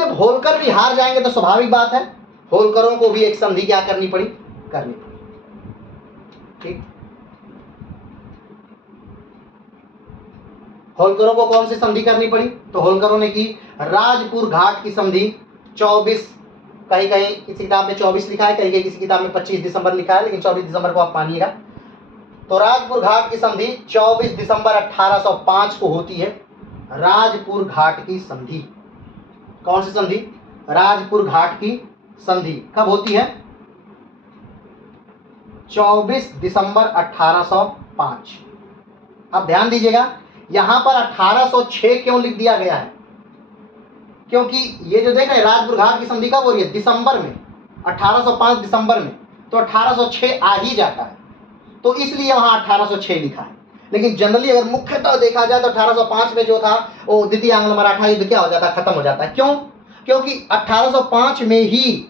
जब होलकर भी हार जाएंगे तो स्वाभाविक बात है होलकरों को भी एक संधि क्या करनी पड़ी, करनी पड़ी। ठीक, होलकरों को कौन सी संधि करनी पड़ी? तो होलकरों ने की राजपुर घाट की संधि 24, कहीं कहीं किसी किताब में 24 लिखा है, कहीं कहीं किसी किताब में 25 दिसंबर लिखा है, लेकिन 24 दिसंबर को आप मानिएगा। तो राजपुर घाट की संधि 24 दिसंबर 1805 को होती है। राजपुर घाट की संधि, कौन सी संधि? राजपुर घाट की संधि कब होती है? 24 दिसंबर 1805। अब ध्यान दीजिएगा, यहां पर 1806 क्यों लिख दिया गया है? क्योंकि ये जो देख रहे हैं राजपुर घाट की संधि कब हो रही है? दिसंबर में, 1805 दिसंबर में, तो 1806 आ ही जाता है, तो इसलिए वहां 1806 लिखा है। लेकिन जनरली अगर मुख्यतः देखा जाए तो 1805 में जो था वो द्वितीय आंग्ल मराठा युद्ध क्या हो जाता है? खत्म हो जाता है। क्यों? क्योंकि 1805 में ही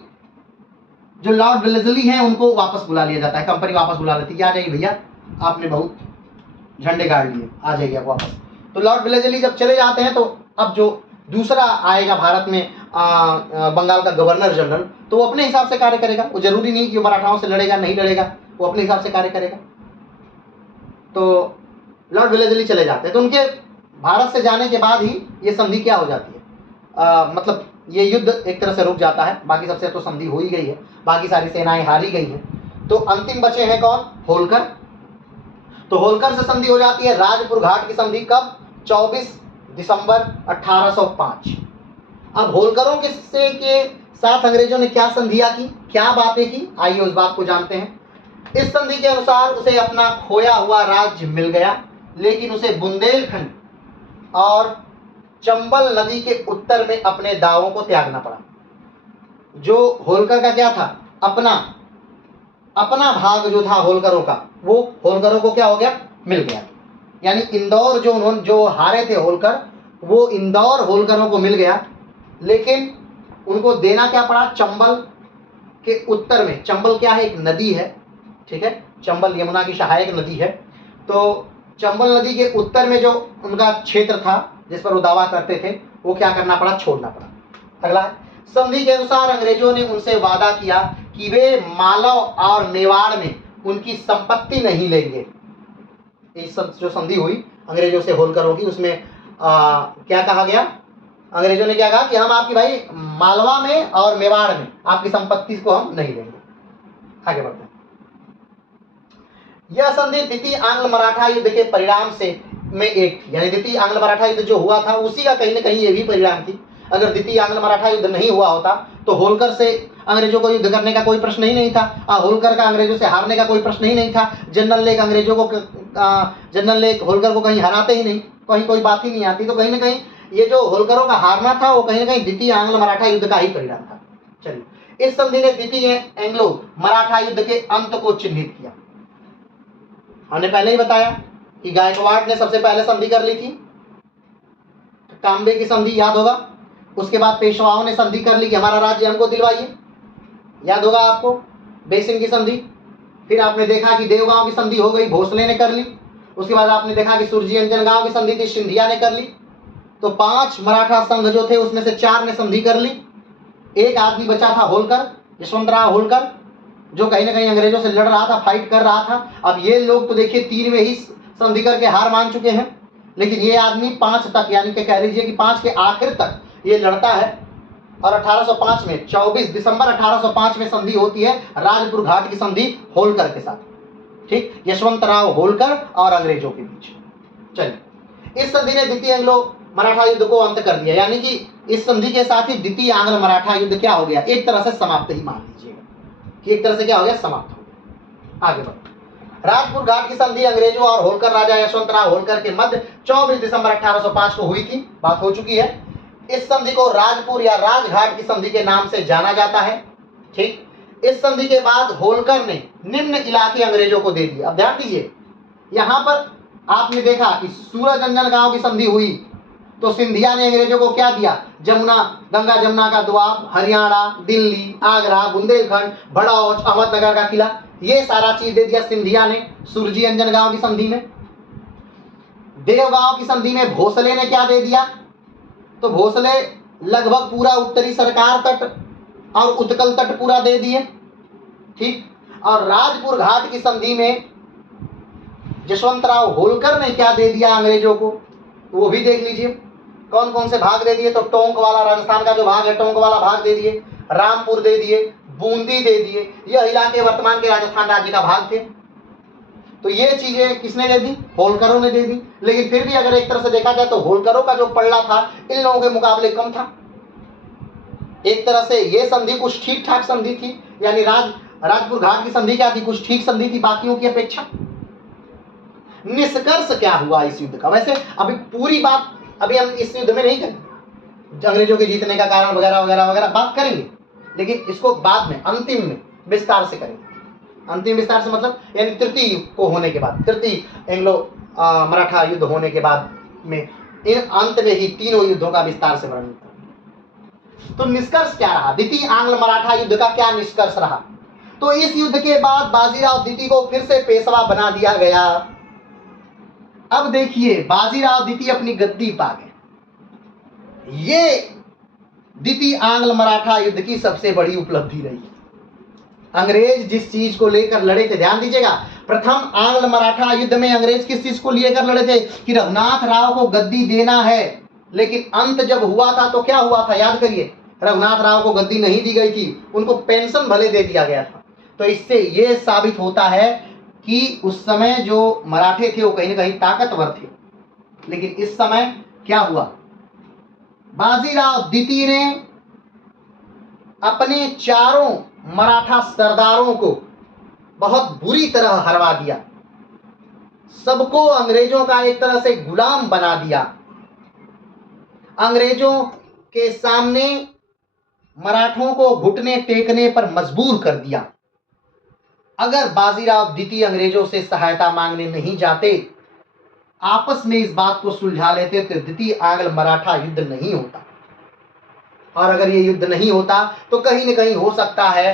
जो लॉर्ड वेलेस्ली हैं उनको वापस बुला लिया जाता है, कंपनी वापस बुला लेती है, आ जाइए भैया, आपने बहुत झंडे गाड़ लिए, आ जाइए आप वापस। तो लॉर्ड वेलेस्ली जब चले जाते हैं तो अब जो दूसरा आएगा भारत में बंगाल का गवर्नर जनरल, तो वो अपने हिसाब से कार्य करेगा। वो जरूरी नहीं कि वो मराठाओं से लड़ेगा, नहीं लड़ेगा, वो अपने हिसाब से कार्य करेगा। तो लॉर्ड वेलेस्ली चले जाते हैं, तो उनके भारत से जाने के बाद ही ये संधि क्या हो जाती है, मतलब ये युद्ध एक तरह से रुक जाता है। बाकी सबसे तो संधि हो ही गई है, बाकी सारी सेनाएं हारी गई हैं। तो अंतिम बचे हैं कौन? होलकर। तो होलकर से संधि हो जाती है। राजपुर घाट की संधि कब? 24 दिसंबर 1805। अब होलकरों के साथ अंग्रेजों ने क्या संधियां की, क्या बातें की, आइए उस बात को जानते हैं। इस संधि के अनुसार उसे अपना खोया हुआ राज्य मिल गया, लेकिन उसे बुंदेलखंड और चंबल नदी के उत्तर में अपने दावों को त्यागना पड़ा। जो होलकर का क्या था, अपना भाग जो था होलकरों का, वो होलकरों को क्या हो गया? मिल गया। यानी इंदौर जो हारे थे होलकर, वो इंदौर होलकरों को मिल गया, लेकिन उनको देना क्या पड़ा? चंबल के उत्तर में। चंबल क्या है? एक नदी है, ठीक है, चंबल यमुना की सहायक नदी है। तो चंबल नदी के उत्तर में जो उनका क्षेत्र था जिस पर वो दावा करते थे, वो क्या करना पड़ा? छोड़ना पड़ा। अगला है, संधि के अनुसार अंग्रेजों ने उनसे वादा किया कि वे मालव और मेवाड़ में उनकी संपत्ति नहीं लेंगे। इस जो संधि हुई अंग्रेजों से होलकरों की, उसमें क्या कहा गया? अंग्रेजों ने क्या कहा कि हम आपकी भाई मालवा में और मेवाड़ में आपकी संपत्ति को हम नहीं लेंगे। आगे बढ़ते हैं। यह संधि द्वितीय आंग्ल मराठा युद्ध के परिणाम से में एक थी। यानी द्वितीय आंग्ल मराठा युद्ध जो हुआ था उसी का कहीं ना कहीं ये भी परिणाम थी। अगर द्वितीय आंग्ल मराठा युद्ध नहीं हुआ होता तो होलकर से अंग्रेजों को युद्ध करने का कोई प्रश्न ही नहीं था, होलकर का अंग्रेजों से हारने का कोई प्रश्न ही नहीं था। जनरल लेक होलकर को कहीं हराते ही नहीं, कहीं कोई बात ही नहीं आती। तो कहीं ना कहीं ये जो होलकरों का हारना था वो कहीं ना कहीं द्वितीय आंग्ल मराठा युद्ध का ही परिणाम था। चलिए, इस संधि ने द्वितीय एंग्लो मराठा युद्ध के अंत को चिन्हित किया। हमने पहले ही बताया कि गायकवाड़ ने सबसे पहले संधि कर ली थी, काम्बे की संधि, याद होगा। उसके बाद पेशवाओं ने संधि कर ली कि हमारा राज्य हमको दिलवाइए, याद होगा आपको, बेसिन की संधि। फिर आपने देखा कि देवगांव की संधि हो गई, भोसले ने कर ली। उसके बाद आपने देखा कि सुरजी अंजनगांव की संधि थी, सिंधिया ने कर ली। तो 5 मराठा संघ जो थे उसमें से 4 ने संधि कर ली। एक आदमी बचा था होलकर, यशवंतराव होलकर, जो कहीं ना कहीं अंग्रेजों से लड़ रहा था, फाइट कर रहा था। अब ये लोग तो देखिए 3 में ही संधि करके हार मान चुके हैं, लेकिन ये आदमी 5 तक, यानी कि कह लीजिए कि 5 के आखिर तक ये लड़ता है। और 1805 में 24 दिसंबर 1805 में संधि होती है राजपुर घाट की संधि होलकर के साथ, ठीक, यशवंतराव होलकर और अंग्रेजों के बीच। चलिए, इस संधि ने द्वितीय एंग्लो मराठा युद्ध को अंत कर दिया। यानी कि इस संधि के साथ ही द्वितीय आंग्ल मराठा युद्ध क्या हो गया? एक तरह से समाप्त ही मान लीजिएगा कि एक तरह से क्या हो गया? समाप्त हो गया। आगे बढ़ो। राजपुर घाट की संधि अंग्रेजों और होलकर राजा यशवंतराव होलकर के मध्य 24 दिसंबर 1805 को हुई थी, बात हो चुकी है। इस संधि को राजपुर या राजघाट की संधि के नाम से जाना जाता है, ठीक। इस संधि के बाद होलकर ने निम्न इलाके अंग्रेजों को दे दिए। अब ध्यान दीजिए, यहां पर आपने देखा कि सूरज अंजनगांव की संधि हुई तो सिंधिया ने अंग्रेजों को क्या दिया? गंगा जमुना का दुआब, हरियाणा, दिल्ली, आगरा, बुंदेलखंड, भड़ौच, अहमदनगर का किला, ये सारा चीज दे दिया सिंधिया ने सुरजी अंजनगांव की संधि में। देवगांव की संधि में भोसले ने क्या दे दिया? तो भोसले लगभग पूरा उत्तरी सरकार तट और उत्कल तट पूरा दे दिए, ठीक। और राजपुर घाट की संधि में जसवंतराव होलकर ने क्या दे दिया अंग्रेजों को, वो भी देख लीजिए। कौन कौन से भाग दे दिए, तो टोंक वाला, राजस्थान का जो भाग है टोंक वाला भाग दे दिए, रामपुर दे दिए, बूंदी दे दिए। यह इलाके वर्तमान के राजस्थान राज्य का भाग थे। तो ये चीजें किसने दे दी, होलकरों ने दे दी। लेकिन फिर भी अगर एक तरह से देखा जाए तो होलकरों का जो पलड़ा था इन लोगों के मुकाबले कम था। एक तरह से ये संधि कुछ ठीक ठाक संधि थी, यानी राजपुर घाट की संधि क्या थी, कुछ ठीक संधि थी बाकियों की अपेक्षा। निष्कर्ष क्या हुआ इस युद्ध का, वैसे अभी पूरी बात अभी हम इस युद्ध में नहीं करेंगे, अंग्रेजों के जीतने का कारण वगैरह वगैरह वगैरह बात करेंगे, लेकिन इसको बाद में अंतिम में विस्तार से करेंगे। अंतिम विस्तार से मतलब यानी तृतीय को होने के बाद, तृतीय एंग्लो मराठा युद्ध होने के बाद में इन अंत में ही तीनों युद्धों का विस्तार से वर्णन करेंगे। तो निष्कर्ष क्या रहा, द्वितीय आंग्ल मराठा युद्ध का क्या निष्कर्ष रहा। तो इस युद्ध के बाद बाजीराव द्वितीय को फिर से पेशवा बना दिया गया। अब देखिए बाजीराव द्वितीय अपनी गद्दी पा गए। ये द्वितीय आंग्ल मराठा युद्ध की सबसे बड़ी उपलब्धि रही। अंग्रेज जिस चीज को लेकर लड़े थे, ध्यान दीजिएगा, प्रथम आंग्ल मराठा युद्ध में अंग्रेज किस चीज को लेकर लड़े थे कि रघुनाथ राव को गद्दी देना है। लेकिन अंत जब हुआ था तो क्या हुआ था, याद करिए, रघुनाथ राव को गद्दी नहीं दी गई थी, उनको पेंशन भले दे दिया गया था। तो इससे यह साबित होता है कि उस समय जो मराठे थे वो कहीं ना कहीं ताकतवर थे। लेकिन इस समय क्या हुआ, बाजीराव द्वितीय ने अपने चारों मराठा सरदारों को बहुत बुरी तरह हरवा दिया, सबको अंग्रेजों का एक तरह से गुलाम बना दिया। अंग्रेजों के सामने मराठों को घुटने टेकने पर मजबूर कर दिया। अगर बाजीराव द्वितीय अंग्रेजों से सहायता मांगने नहीं जाते, आपस में इस बात को सुलझा लेते तो द्वितीय आंग्ल मराठा युद्ध नहीं होता। और अगर ये युद्ध नहीं होता तो कहीं न कहीं हो सकता है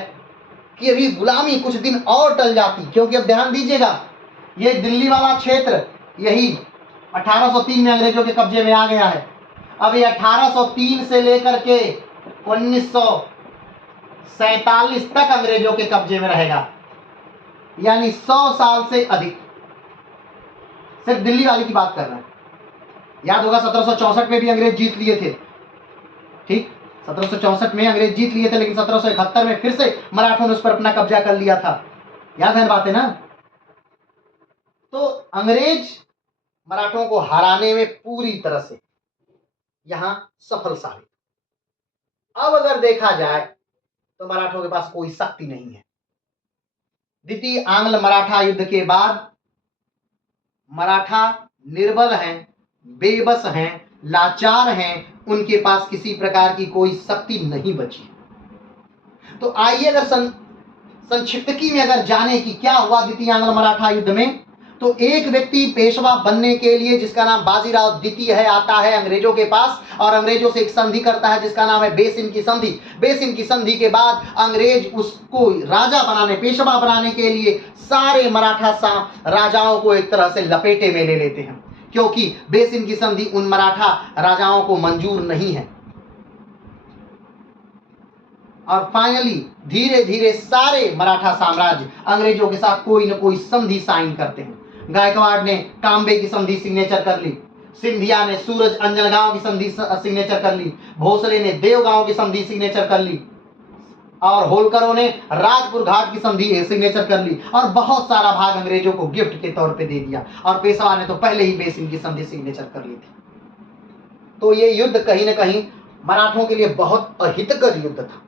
कि अभी गुलामी कुछ दिन और टल जाती, क्योंकि अब ध्यान दीजिएगा ये दिल्ली वाला क्षेत्र यही 1803 में अंग्रेजों के कब्जे में आ गया है। अब ये 1803 से लेकर के 1947 तक अंग्रेजों के कब्जे में रहेगा, यानी 100 साल से अधिक। सिर्फ दिल्ली वाली की बात कर रहे हैं। याद होगा 1764 में भी अंग्रेज जीत लिए थे, ठीक, 1764 में अंग्रेज जीत लिए थे, लेकिन 1771 में फिर से मराठों ने उस पर अपना कब्जा कर लिया था। याद है बात है ना। तो अंग्रेज मराठों को हराने में पूरी तरह से यहां सफल साबित। अब अगर देखा जाए तो मराठों के पास कोई शक्ति नहीं है। द्वितीय आंग्ल मराठा युद्ध के बाद मराठा निर्बल हैं, बेबस हैं, लाचार हैं, उनके पास किसी प्रकार की कोई शक्ति नहीं बची। तो आइए अगर संक्षिप्तकी में अगर जाने कि क्या हुआ द्वितीय आंग्ल मराठा युद्ध में, तो एक व्यक्ति पेशवा बनने के लिए जिसका नाम बाजीराव द्वितीय है आता है अंग्रेजों के पास और अंग्रेजों से एक संधि करता है जिसका नाम है बेसिन की संधि। बेसिन की संधि के बाद अंग्रेज उसको राजा बनाने, पेशवा बनाने के लिए सारे मराठा राजाओं को एक तरह से लपेटे में ले लेते हैं, क्योंकि बेसिन की संधि उन मराठा राजाओं को मंजूर नहीं है। और फाइनली धीरे धीरे सारे मराठा साम्राज्य अंग्रेजों के साथ कोई न कोई संधि साइन करते हैं। गायकवाड़ ने कांबे की संधि सिग्नेचर कर ली, सिंधिया ने सूरज अंजनगांव की संधि सिग्नेचर कर ली, भोसले ने देवगांव की संधि सिग्नेचर कर ली और होलकरों ने राजपुर घाट की संधि सिग्नेचर कर ली और बहुत सारा भाग अंग्रेजों को गिफ्ट के तौर पे दे दिया। और पेशवा ने तो पहले ही बेसिन की संधि सिग्नेचर कर ली थी। तो ये युद्ध कहीं न कहीं मराठों के लिए बहुत अहितकर युद्ध था।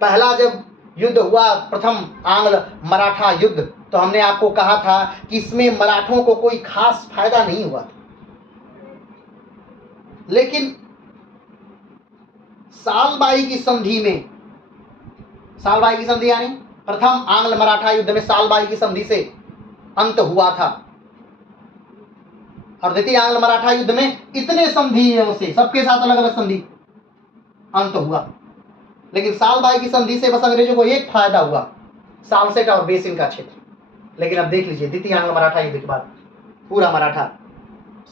पहला जब युद्ध हुआ प्रथम आंग्ल मराठा युद्ध, तो हमने आपको कहा था कि इसमें मराठों को कोई खास फायदा नहीं हुआ था। लेकिन सालबाई की संधि में, सालबाई की संधि यानी प्रथम आंग्ल मराठा युद्ध में सालबाई की संधि से अंत हुआ था। और द्वितीय आंग्ल मराठा युद्ध में इतने संधियों से सबके साथ अलग अलग संधि अंत हुआ, लेकिन सालबाई की संधि से बस अंग्रेजों को एक फायदा हुआ, सालसेट और बेसिन का क्षेत्र। लेकिन अब देख लीजिए द्वितीय आंग्ल मराठा युद्ध के बाद पूरा मराठा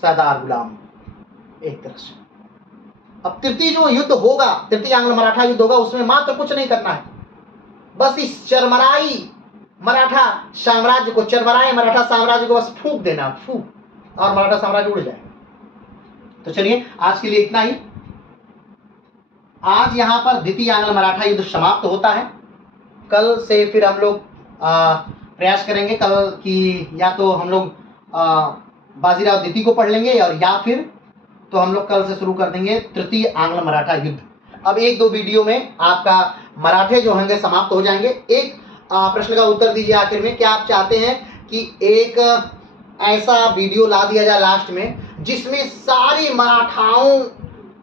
सरदार गुलाम एक तरह से। अब तृतीय जो युद्ध होगा, तृतीय आंग्ल मराठा युद्ध होगा, उसमें मात्र कुछ नहीं करना है, बस इस चरमराई मराठा साम्राज्य को, चरमराई मराठा साम्राज्य को बस फूंक देना, फूंक, और मराठा साम्राज्य उड़ जाएगा। तो चलिए आज के लिए इतना ही। आज यहां पर द्वितीय आंग्ल मराठा युद्ध समाप्त होता है। कल से फिर हम लोग प्रयास करेंगे कल की, या तो हम लोग बाजीराव द्वितीय को पढ़ लेंगे, और या फिर तो हम लोग कल से शुरू कर देंगे तृतीय आंग्ल मराठा युद्ध। अब एक दो वीडियो में आपका मराठे जो होंगे समाप्त हो जाएंगे। एक प्रश्न का उत्तर दीजिए आखिर में, क्या आप चाहते हैं कि एक ऐसा वीडियो ला दिया जाए लास्ट में जिसमें सारे मराठाओं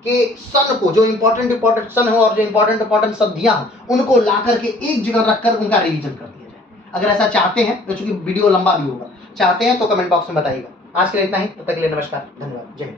के सन को, जो इंपॉर्टेंट सन हो और जो इंपॉर्टेंट संधियां हो, उनको ला करके एक जगह रखकर उनका रिवीजन कर दिया जाए? अगर ऐसा चाहते हैं तो, चूंकि वीडियो लंबा भी होगा, चाहते हैं तो कमेंट बॉक्स में बताइएगा। आज के लिए इतना ही, तब तक के लिए नमस्कार, धन्यवाद, जय हिंद।